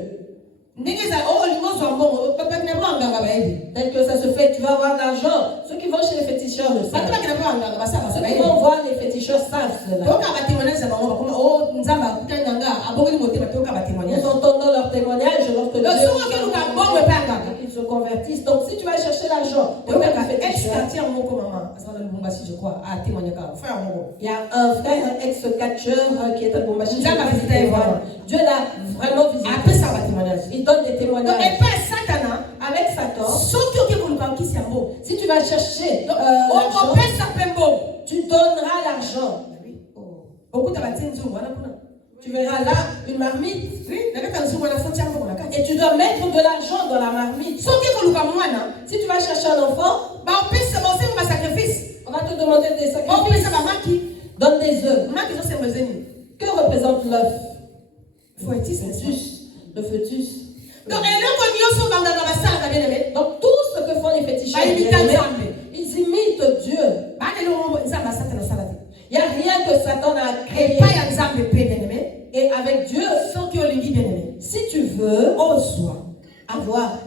Tel que ça se fait, tu vas avoir de l'argent. Ceux qui vont chez les féticheurs le savent. Ceux qui vont voir les féticheurs savent cela. Nous entendons leur témoignage lorsque Dieu ils se convertissent. Donc si tu vas chercher l'argent, il y a un frère, un ex-catcheur qui est à Bombashi. Dieu l'a vraiment visité. Il donne des témoignages. Avec Satan, si tu vas chercher tu donneras l'argent. Tu verras là une marmite. Et tu dois mettre de l'argent dans la marmite. Si tu vas chercher un enfant, on va te demander des sacrifices. Donne des œufs. Que représente l'œuf? Le fœtus. Donc tout ce que font les féticheurs, ils imitent Dieu. Il n'y a rien que Satan a créé. Et avec Dieu, si tu veux avoir,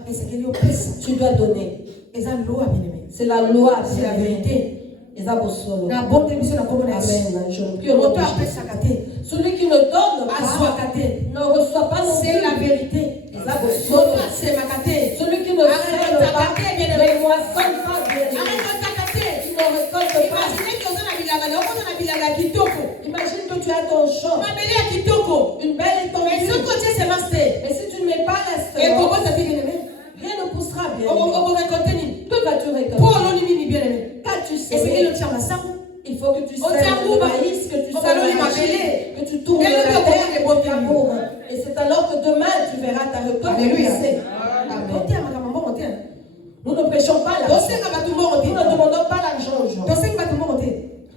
tu dois donner. C'est la loi, c'est la vérité. Amen. Celui qui ne donne pas ne reçoit pas non plus. C'est la vérité. Celui qui ne sème pas ne moissonne pas. Il ne récolte pas. Imagine que tu as ton champ, une belle étendue. Et si tu ne mets pas la semence, rien ne poussera bien. Que vas-tu récolter? Qu'as-tu semé? Il faut que tu sèmes le maïs, que tu sèmes que tu tournes la terre au labour. Et c'est alors que demain tu verras ta récolte. Nous ne prêchons pas l'argent. Nous ne demandons pas l'argent aux gens.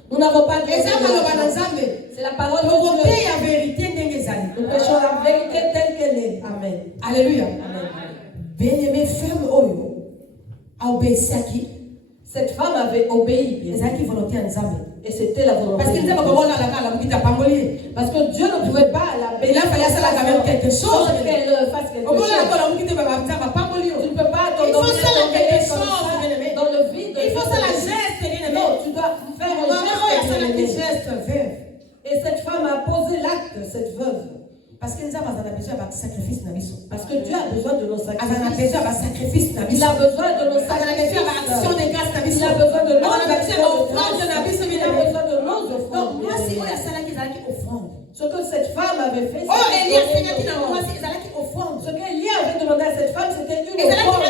Nous n'avons pas de c'est la parole de Dieu. Nous prêchons la vérité telle qu'elle est. Amen. Alléluia. Bien-aimé, femme Oyo a obéi à qui? Cette femme avait obéi. Et c'était la volonté. Parce que Dieu ne pouvait pas la bénir. Il fallait quand même quelque chose. Qu'elle fasse quelque chose. Tu ne peux pas t'endormir dans le vide. Il faut ça la geste. Non, tu dois faire un geste. Et cette femme a posé l'acte, cette veuve. Parce que Dieu a besoin de sacrifice. Parce que Dieu a besoin de nos sacrifices. Il a besoin de nos sacrifices. Il a besoin de nos offrandes. Il a besoin de nos offrandes. Ce que cette femme avait fait, ce qu'Élie avait demandé à cette femme, c'était une offrande.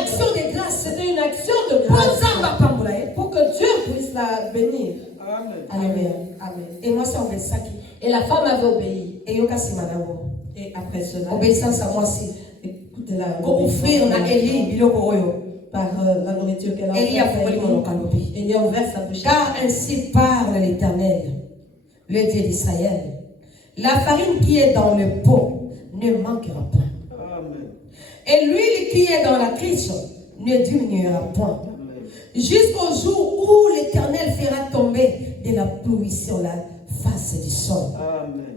C'était une action de grâce. Pour que Dieu puisse la bénir. Amen. Et moi, ça, on fait ça. Et la femme avait obéi. Et après cela, obéissance à moi aussi. Écoutez-la. Pour offrir à Élie, par la nourriture qu'elle a Élie a ouvert sa bouche. Car ainsi parle l'Éternel, le Dieu d'Israël. La farine qui est dans le pot ne manquera pas. Amen. Et l'huile qui est dans la cruche ne diminuera point. Jusqu'au jour où l'Éternel fera tomber de la pluie sur la face du sol. Amen.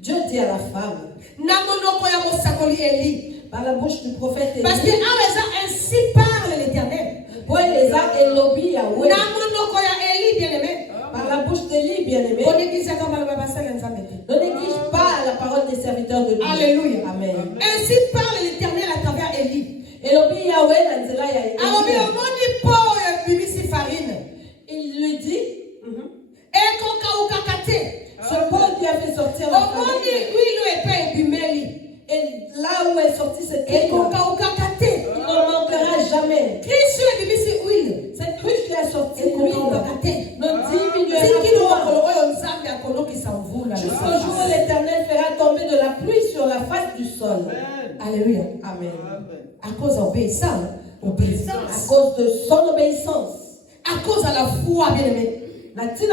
Dieu dit à la femme, par la bouche du prophète Élie. Parce que ainsi parle l'Éternel. Par la bouche d'Élie, bien-aimé. Ne néglige pas la parole des serviteurs de Dieu. Alléluia. Amen. Ainsi parle l'Éternel à travers Élie. Il lui dit, ce pot qui a fait sortir la farine, sorti cette cruche, il n'en manquera jamais. Cette cruche qui a sorti l'huile ne diminuera pas. Jusqu'au jour où l'Éternel fera tomber de la pluie sur la face du sol. Alléluia. Amen. À cause d'obéissance. À cause de son obéissance. À cause de la foi, bien-aimé. Parce que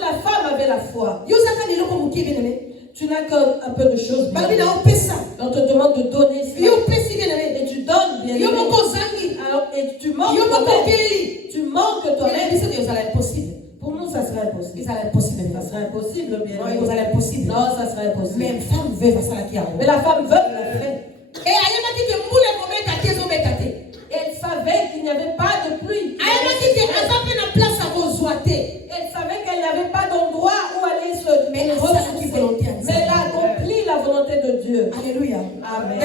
la femme avait la foi. Tu n'as qu'un peu de choses. On te demande de donner ça. Et tu donnes bien. Alors, et tu manques toi-même. Tu manques toi-même. Pour nous, ça serait impossible. Ça serait impossible, bien. Non, ça serait impossible. Mais la femme veuve l'a fait. Et elle savait qu'il n'y avait pas de pluie. Elle savait qu'elle n'avait pas d'endroit où aller se ressourcer. Mais elle a accompli la volonté de Dieu. Alléluia. Amen.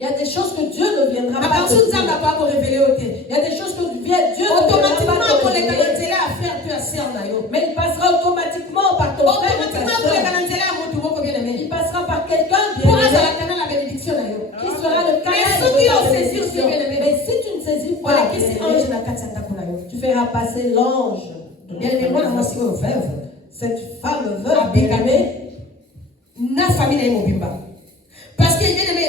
Il y a des choses que Dieu ne viendra pas te dire. Il y a des choses que Dieu ne viendra pas te révéler. Mais il passera automatiquement par ton frère ou ta sœur. Il passera par quelqu'un qui sera le canal de ta bénédiction. Mais si tu ne saisis pas, tu feras passer l'ange. Cette femme veuve, bien-aimée, parce que bien aimé,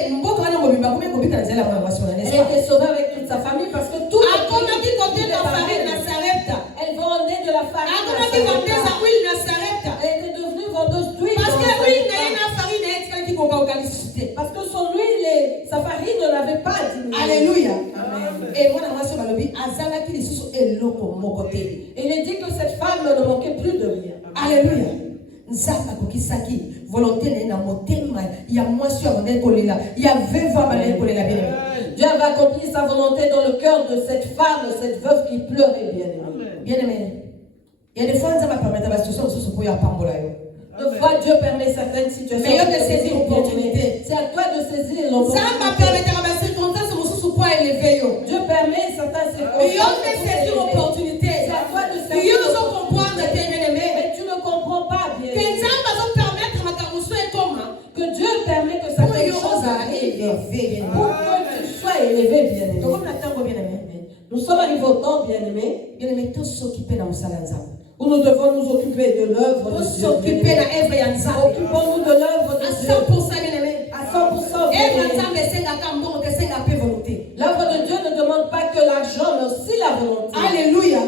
elle était sauvée avec toute sa famille parce que tout elle vendait de la farine. Elle était devenue vendeuse d'huile. Parce que son huile, sa farine n'avait pas diminué. Alléluia. Amen. Et moi, il est dit que cette femme ne manquait plus de rien. Alléluia. Volonté na motema ya mwasi ya mondele kolela ya veuve balé kolela bien. Dieu avait accompli sa volonté dans le cœur de cette femme, cette veuve qui pleurait, bien aimé. Bien aimé. Il y a des fois, ça va permettre à la situation de se pouvoir pambola. De fois, Dieu permet certaines situations. Mais il y a de saisir l'opportunité. C'est à toi de saisir l'opportunité. Ça va permettre à la circonstance de se pouvoir élever. Dieu permet certaines circonstances. Mais il y a de saisir l'opportunité. C'est à toi de saisir. Il y a de comprendre, bien aimé. Mais tu ne comprends pas bien. Que Dieu permet que certaines choses arrivent pour que tu sois élevé, bien-aimé. Nous sommes arrivés au temps, bien-aimé, où nous devons nous occuper de l'œuvre de Dieu. Occupons-nous de l'œuvre de Dieu. À 100%. L'œuvre de Dieu ne demande pas que l'argent, mais aussi la volonté. Alléluia.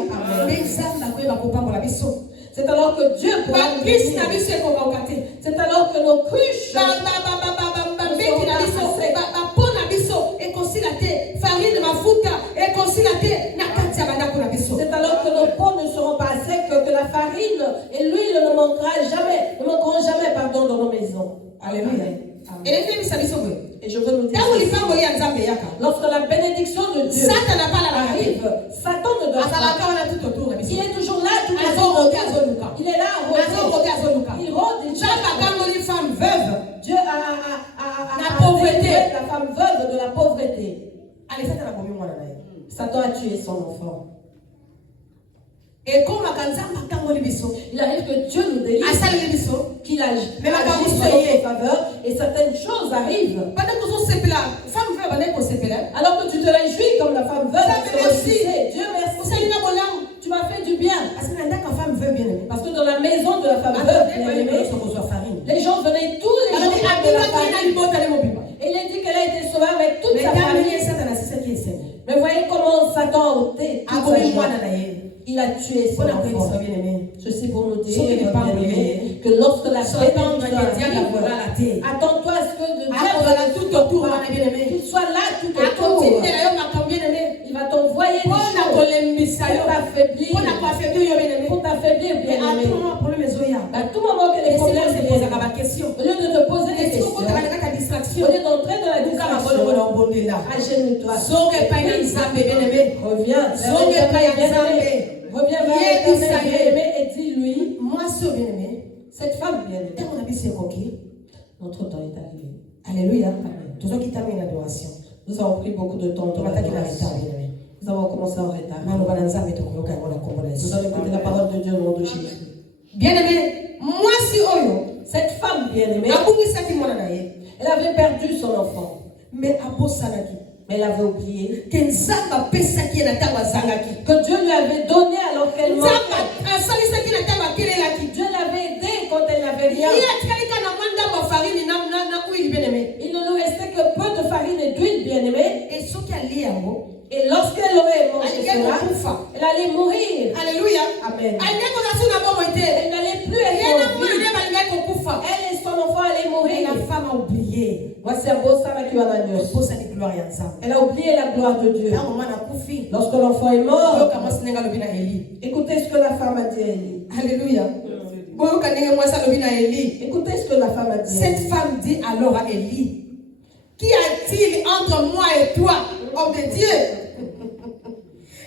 C'est alors que Dieu pourra nous bénir. C'est alors que nos cruches c'est alors que nos pots ne seront pas secs, que la farine et l'huile ne manqueront jamais dans nos maisons. Alléluia. Et je veux nous dire, lorsque la bénédiction de Dieu arrive, Satan ne doit pas. Il est toujours là, tout il est là à rôder. Il rôde. Dieu a pauvreté, la femme veuve de la pauvreté. Satan a tué son enfant. Et comme il arrive que Dieu nous délivre, qu'il agit en notre faveur et certaines choses arrivent. Alors que tu te réjouis comme la femme veuve, Dieu merci, tu m'as fait du bien. Parce que dans la maison de la femme veuve, les gens venaient tous les jours de la farine. Et il est dit qu'elle a été sauvée avec toute sa famille. Mais voyez comment Satan a ôté toute sa joie. Il a tué son enfant. Ceci pour nous dire que lorsque la bénédiction attends-toi à ce que Dieu qu'il soit là tout autour. Il va t'envoyer des choses pour t'affaiblir, bien aimé. À tout moment que les problèmes se posent, au lieu de te poser des questions, au lieu d'entrer dans la distraction, agenouille-toi. Reviens. Reviens vers l'Éternel bien-aimé et dis-lui, cette femme bien-aimée, notre temps est arrivé. Alléluia. Nous avons pris beaucoup de temps. Nous avons commencé en retard. Nous allons écouter la parole de Dieu au nom de Jésus. Bien-aimé, moi si oyo, Cette femme bien-aimée, elle avait perdu son enfant. Mais elle avait oublié que Dieu lui avait donné alors qu'elle manquait. Dieu l'avait aidé quand elle n'avait rien. Il ne lui restait que peu de farine et d'huile, bien-aimée. Et lorsqu'elle aurait mangé cela, elle allait mourir. Alléluia. Amen. Elle n'allait plus être mort. Elle et son enfant allaient mourir. La femme a oublié. Voici un beau sama qui va dans. Elle a oublié la gloire de Dieu. Lorsque l'enfant est mort, écoutez ce que la femme a dit à Élie. Alléluia. Écoutez ce que la femme a dit. Cette femme dit alors à Élie, qu'y a-t-il entre moi et toi, homme de Dieu?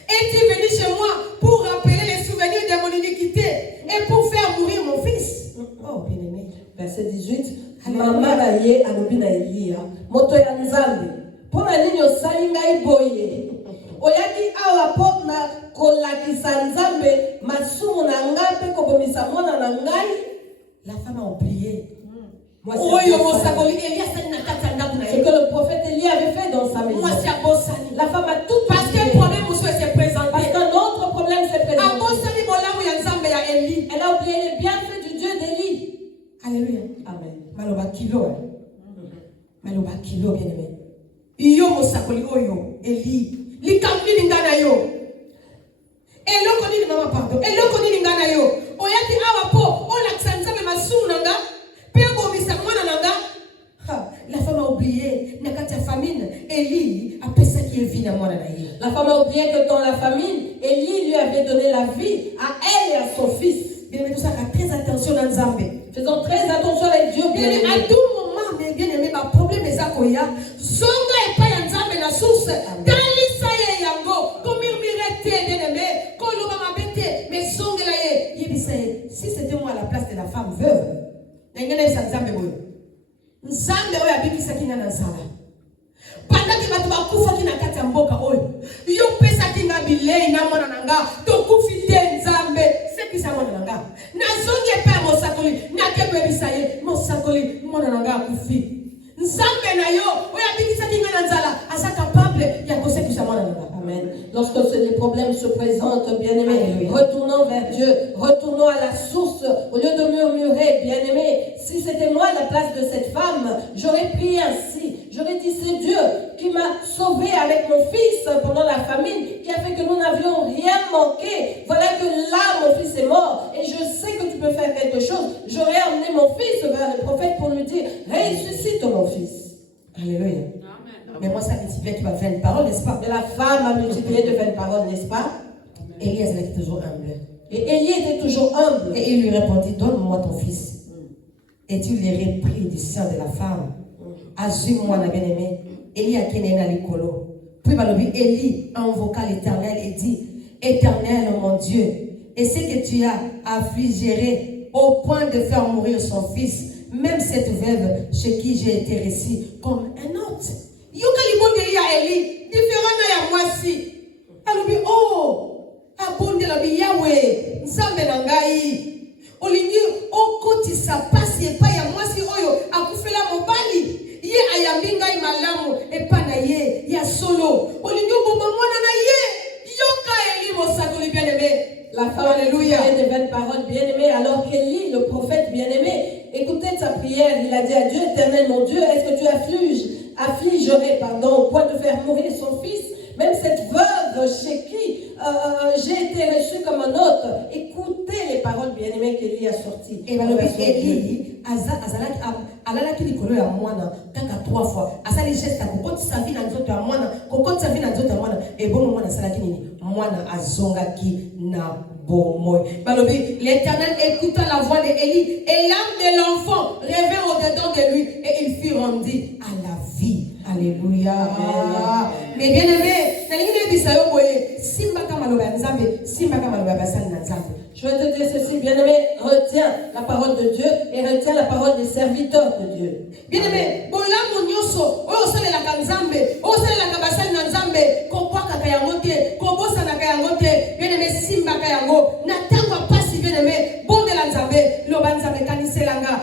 Es-tu venu chez moi pour rappeler les souvenirs de mon iniquité et pour faire mourir mon fils? Oh, bien-aimé. Verset 18. Mama na ye alobi na Elia. Moto ya nzambe. Pona nini osali ngai boye? Oyaki awa po na kolakisa nzambe masumu na ngai pe kobomisa mwana na ngai. La femme a oublié. Ce que le prophète Élie avait fait dans sa maison. La femme a tout parce que le problème s'est présenté. Parce qu'un autre problème s'est présenté. Elle a oublié les bienfaits du Dieu d'Élie. Alléluia. Amen. Maloba kilo. Maloba kilo, bien aimé. Iyo mosakoli oyo Élie. Likambi lingana yo. Eloko nini mama pardon. Eloko nini ngana yo. Oyaki awa po ona ksanzabe masumu nanga. La femme a oublié, nakati famine, Élie a pensé qu'il est vie à moi. La femme a oublié que dans la famine, Élie lui avait donné la vie à elle et à son fils. Bien aimé, tout ça, très attention dans Zambé. Faisons très attention avec Dieu, bien aimé. À tout moment, bien aimé, ma problème est à Koya. Songa et pas en Zambé la source. Dalisa ye yango, comme mirmirete, bien aimé, koloma ma bête, mais songa la ye. Yebisa, si c'était moi à la place de la femme veuve, n'engene sa Zambé boyo. Nzambe oyo abikisaki nga na nzala pandaki bato bakufaki na kati ya mboka oyo yo pesaki nga bilei na mwana na nga tokufi te nzambe sekisa mwana na nga nazongi epai ya mosakoli nakebebisa ye mosakoli mwana na nga akufi nzambe na yo oyo abikisaki nga na nzala aza capable ya kosekisa mwana na nga. Amen. Lorsque les problèmes se présentent, bien-aimés, retournons vers Dieu, retournons à la source, au lieu de murmurer, bien-aimés. Si c'était moi à la place de cette femme, j'aurais prié ainsi. J'aurais dit, c'est Dieu qui m'a sauvé avec mon fils pendant la famine, qui a fait que nous n'avions rien manqué. Voilà que là, mon fils est mort, et je sais que tu peux faire quelque chose. J'aurais emmené mon fils vers le prophète pour lui dire, ressuscite mon fils. Alléluia. Mais moi, ça multiplie qui va faire une parole, n'est-ce pas? Mais la femme a multiplié de faire une parole, n'est-ce pas? Élie était toujours humble. Et Élie était toujours humble. Et il lui répondit, donne-moi ton fils. Et tu les repris du sein de la femme. Azui-moi, la bien-aimée. Élie a kené na likolo. Puis Élie invoqua l'Éternel et dit, Éternel, mon Dieu, et ce que tu as affligé au point de faire mourir son fils, même cette veuve chez qui j'ai été reçu comme un autre. Yoka libonde ya Eli différent na ya mwasi alobi oh abonde la bi yawe nzambe na ngai olingi okotisa pasi epa ya mwasi oyo akufela mobali ye ayambi ngai malamu epa na ye ya solo olingi oboma mwana na ye yoka Eli mosakoli bien aimé. La femme Alléluia de belles paroles bien-aimées, alors qu'Élie, le prophète bien-aimé, écoutez sa prière, il a dit à Dieu, Éternel mon Dieu, est-ce que tu affligerais au point de faire mourir son fils, même cette veuve chez qui j'ai été reçu comme un autre. Écoutez les paroles bien-aimées qu'Élie a sorties. Et bien, Élie, alalaki likolo ya mwana kaka 3 fois. Asali geste ya kokotisa vie na nzoto ya mwana, kokotisa vie na nzoto ya mwana. Et bon mwana asalaki nini? Mwana azongaki na bomoy. Balobi, l'Éternel écouta la voix d'Élie et l'âme de l'enfant revint au-dedans de lui et il fut rendu à la vie. Alléluia. Ah. Mais bien aimé, je vais te dire ceci, bien aimé, retiens la parole de Dieu et retiens la parole des serviteurs de Dieu. Bien aimé, bolamu nyoso, oyo sale la kanzambe, oyo sale la kabasali na nzambe, kopaka kayango te, kobosa na kayango te, bien aimé simba kayango, na tango pasi bien aimé, bonde la nzambe, lo banzambe kaniselanga,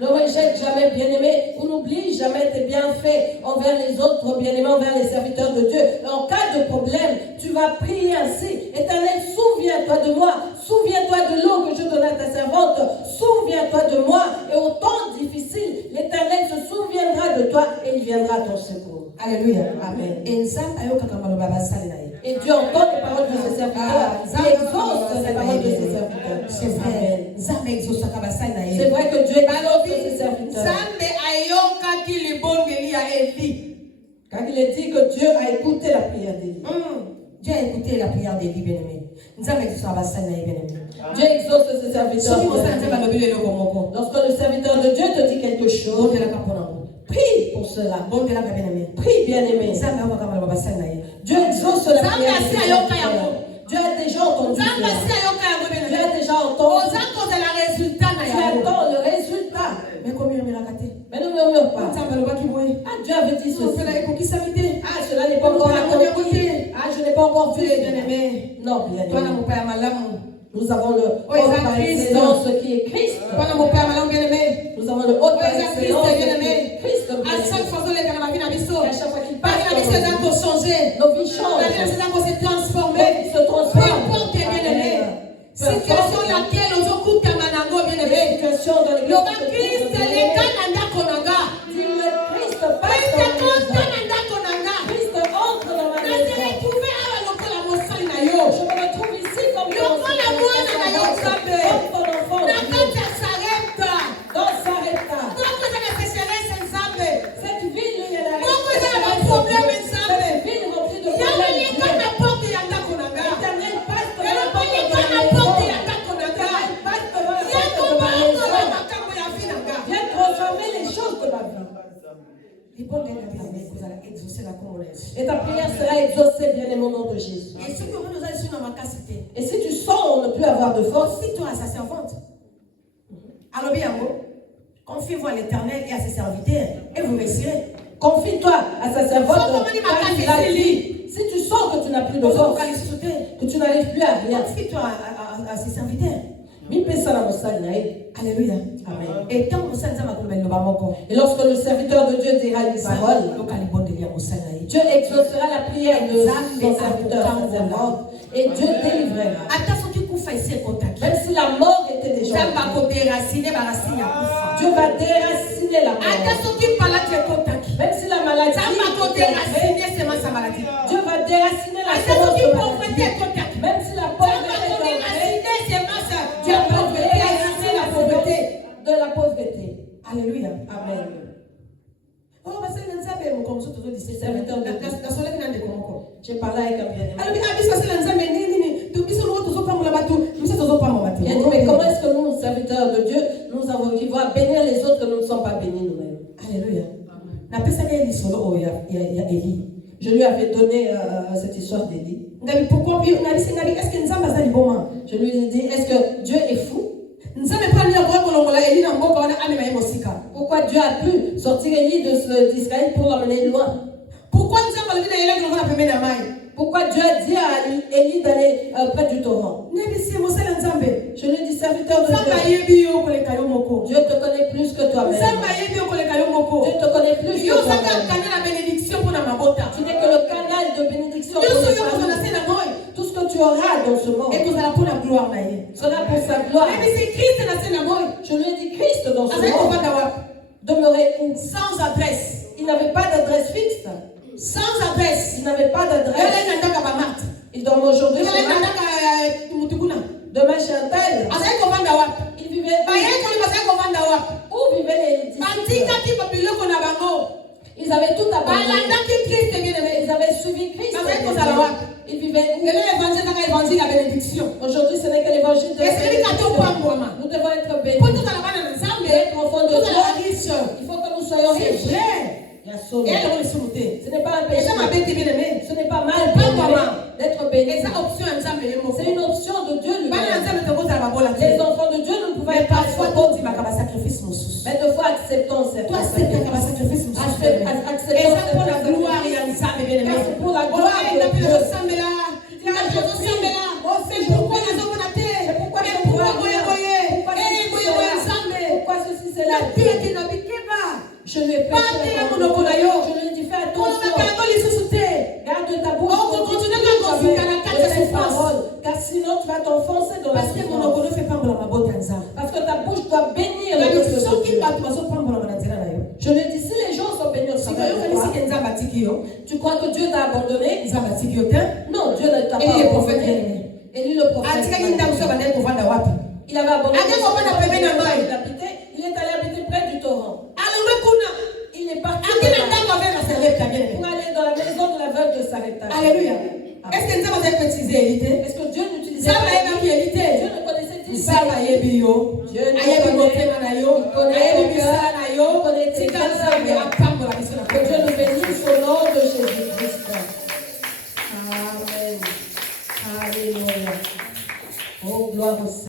Ne rejette jamais, bien-aimé, ou n'oublie jamais tes bienfaits envers les autres, bien-aimés, envers les serviteurs de Dieu. En cas de problème, tu vas prier ainsi. Éternel, souviens-toi de moi. Souviens-toi de l'eau que je donne à ta servante. Souviens-toi de moi. Et au temps difficile, l'Éternel se souviendra de toi et il viendra à ton secours. Alléluia. Amen. Et Dieu entend les paroles de ses serviteurs. Il exauce les paroles de ses serviteurs. C'est vrai. C'est vrai que Dieu exauce ses serviteurs. Quand il est dit que Dieu a écouté la prière d'Élie. Dieu a écouté la prière d'Élie, bien-aimé. Dieu exauce ses serviteurs. Lorsque le serviteur de Dieu te dit quelque chose, prie pour cela. Prie, bien-aimé. Dieu exauce la prière de ses serviteurs. Dieu a déjà entendu cela. Dieu a déjà entendu. Tu attends le résultat. Mais ne murmure pas. Ah, Dieu avait dit ceci. Ah, cela n'est pas encore accompli. Ah, je n'ai pas encore vu, bien-aimé. Non, bien-aimé. Nous avons le haut par excellence qui est Christ. Nous avons le haut par excellence qui est Christ. À chaque fois qu'il passe, nos vies changent. Se transforment. Situation laquelle on écoute Kamanango, bien aimé. Situation dans laquelle Christ les Kananda Konanga. Christ passe Christ entre dans ma maison. Je me retrouve ici comme ton enfant. Cette ville, il y a la problème. Cette ville remplie de problèmes. Viens transformer les choses de ma vie. Et ta prière sera exaucée, bien aimé, au nom de Jésus. Et si tu sens ne plus avoir de force, confie-toi à sa servante. Alors bien, confie-toi à l'Éternel et à ses serviteurs et vous réussirez. Confie-toi à sa servante. Si tu sens que tu n'as plus de force, que tu n'arrives plus à rien, confie-toi à ses serviteurs. Alléluia. Amen. Et quand et lorsque le serviteur de Dieu dira une parole, Dieu exaucera la prière de son serviteur, sa servante, et Dieu délivrera. Même si la mort était déjà, Dieu va déraciner la mort. Même si la maladie, Dieu va déraciner la maladie. Même si la pauvreté, Dieu va déraciner la pauvreté de la pauvreté. Alléluia. Amen. J'ai parlé avec un bien-aimé. Il a dit, mais comment est-ce que nous, serviteurs de Dieu, nous avons qui voient bénir les autres que nous ne sommes pas bénis nous-mêmes? Alléluia. Je lui avais donné cette histoire d'Élie. Je lui ai dit, est-ce que Dieu est fou? Pourquoi Dieu a pu sortir Élie d'Israël pour l'emmener loin? Pourquoi Dieu a dit à Élie d'aller près du torrent? Je lui ai dit, serviteur de Dieu, Dieu te connaît plus que toi-même. Dieu te connaît plus que toi-même. Tu n'es que le canal de bénédiction pour les familles. Tout ce que tu auras dans ce monde sera pour sa gloire. Je lui ai dit, Christ dans ce monde demeurait où? Sans adresse. Il n'avait pas d'adresse fixe. Sans adresse. Il n'avait pas d'adresse. Il dormait aujourd'hui. Demain chez un tel. Il vivait où vivaient les disciples? Ils avaient tout abandonné. Ils avaient suivi Christ. Ils vivaient où? Aujourd'hui, ce n'est que l'évangile de la bénédiction. Nous devons être bénis. Être enfants de Dieu, il faut que nous soyons riches. Ce n'est pas un péché. Ce n'est pas mal d'être béni. C'est une option de Dieu. Les enfants de Dieu ne pouvaient pas mais de fois acceptons cette sacrifice. Acceptons pour la gloire de Dieu. Pourquoi c'est la vie. Je ne vais pas je lui ai dit fais attention. Garde ta bouche. Ces paroles, car sinon tu vas t'enfoncer dans la souffrance. Parce que ta bouche doit bénir le peuple de Dieu. Je lui ai dit si les gens sont bénis au travail de toi, tu crois que Dieu t'a abandonné? Non, Dieu ne t'a pas abandonné. Et lui le prophète, il avait abandonné. Il est allé habiter près du torrent. Il est parti pour aller dans la maison de la veuve de Sarepta. Alléluia. Est-ce que nous avons précisé Élité? Est-ce que Dieu n'utilisait pas Élité? Dieu ne connaissait-il Ça pas? va y être bio. Dieu ne Aïe, connaît tes que Dieu nous bénisse au nom de Jésus-Christ. Amen. Alléluia. Oh, gloire au Seigneur.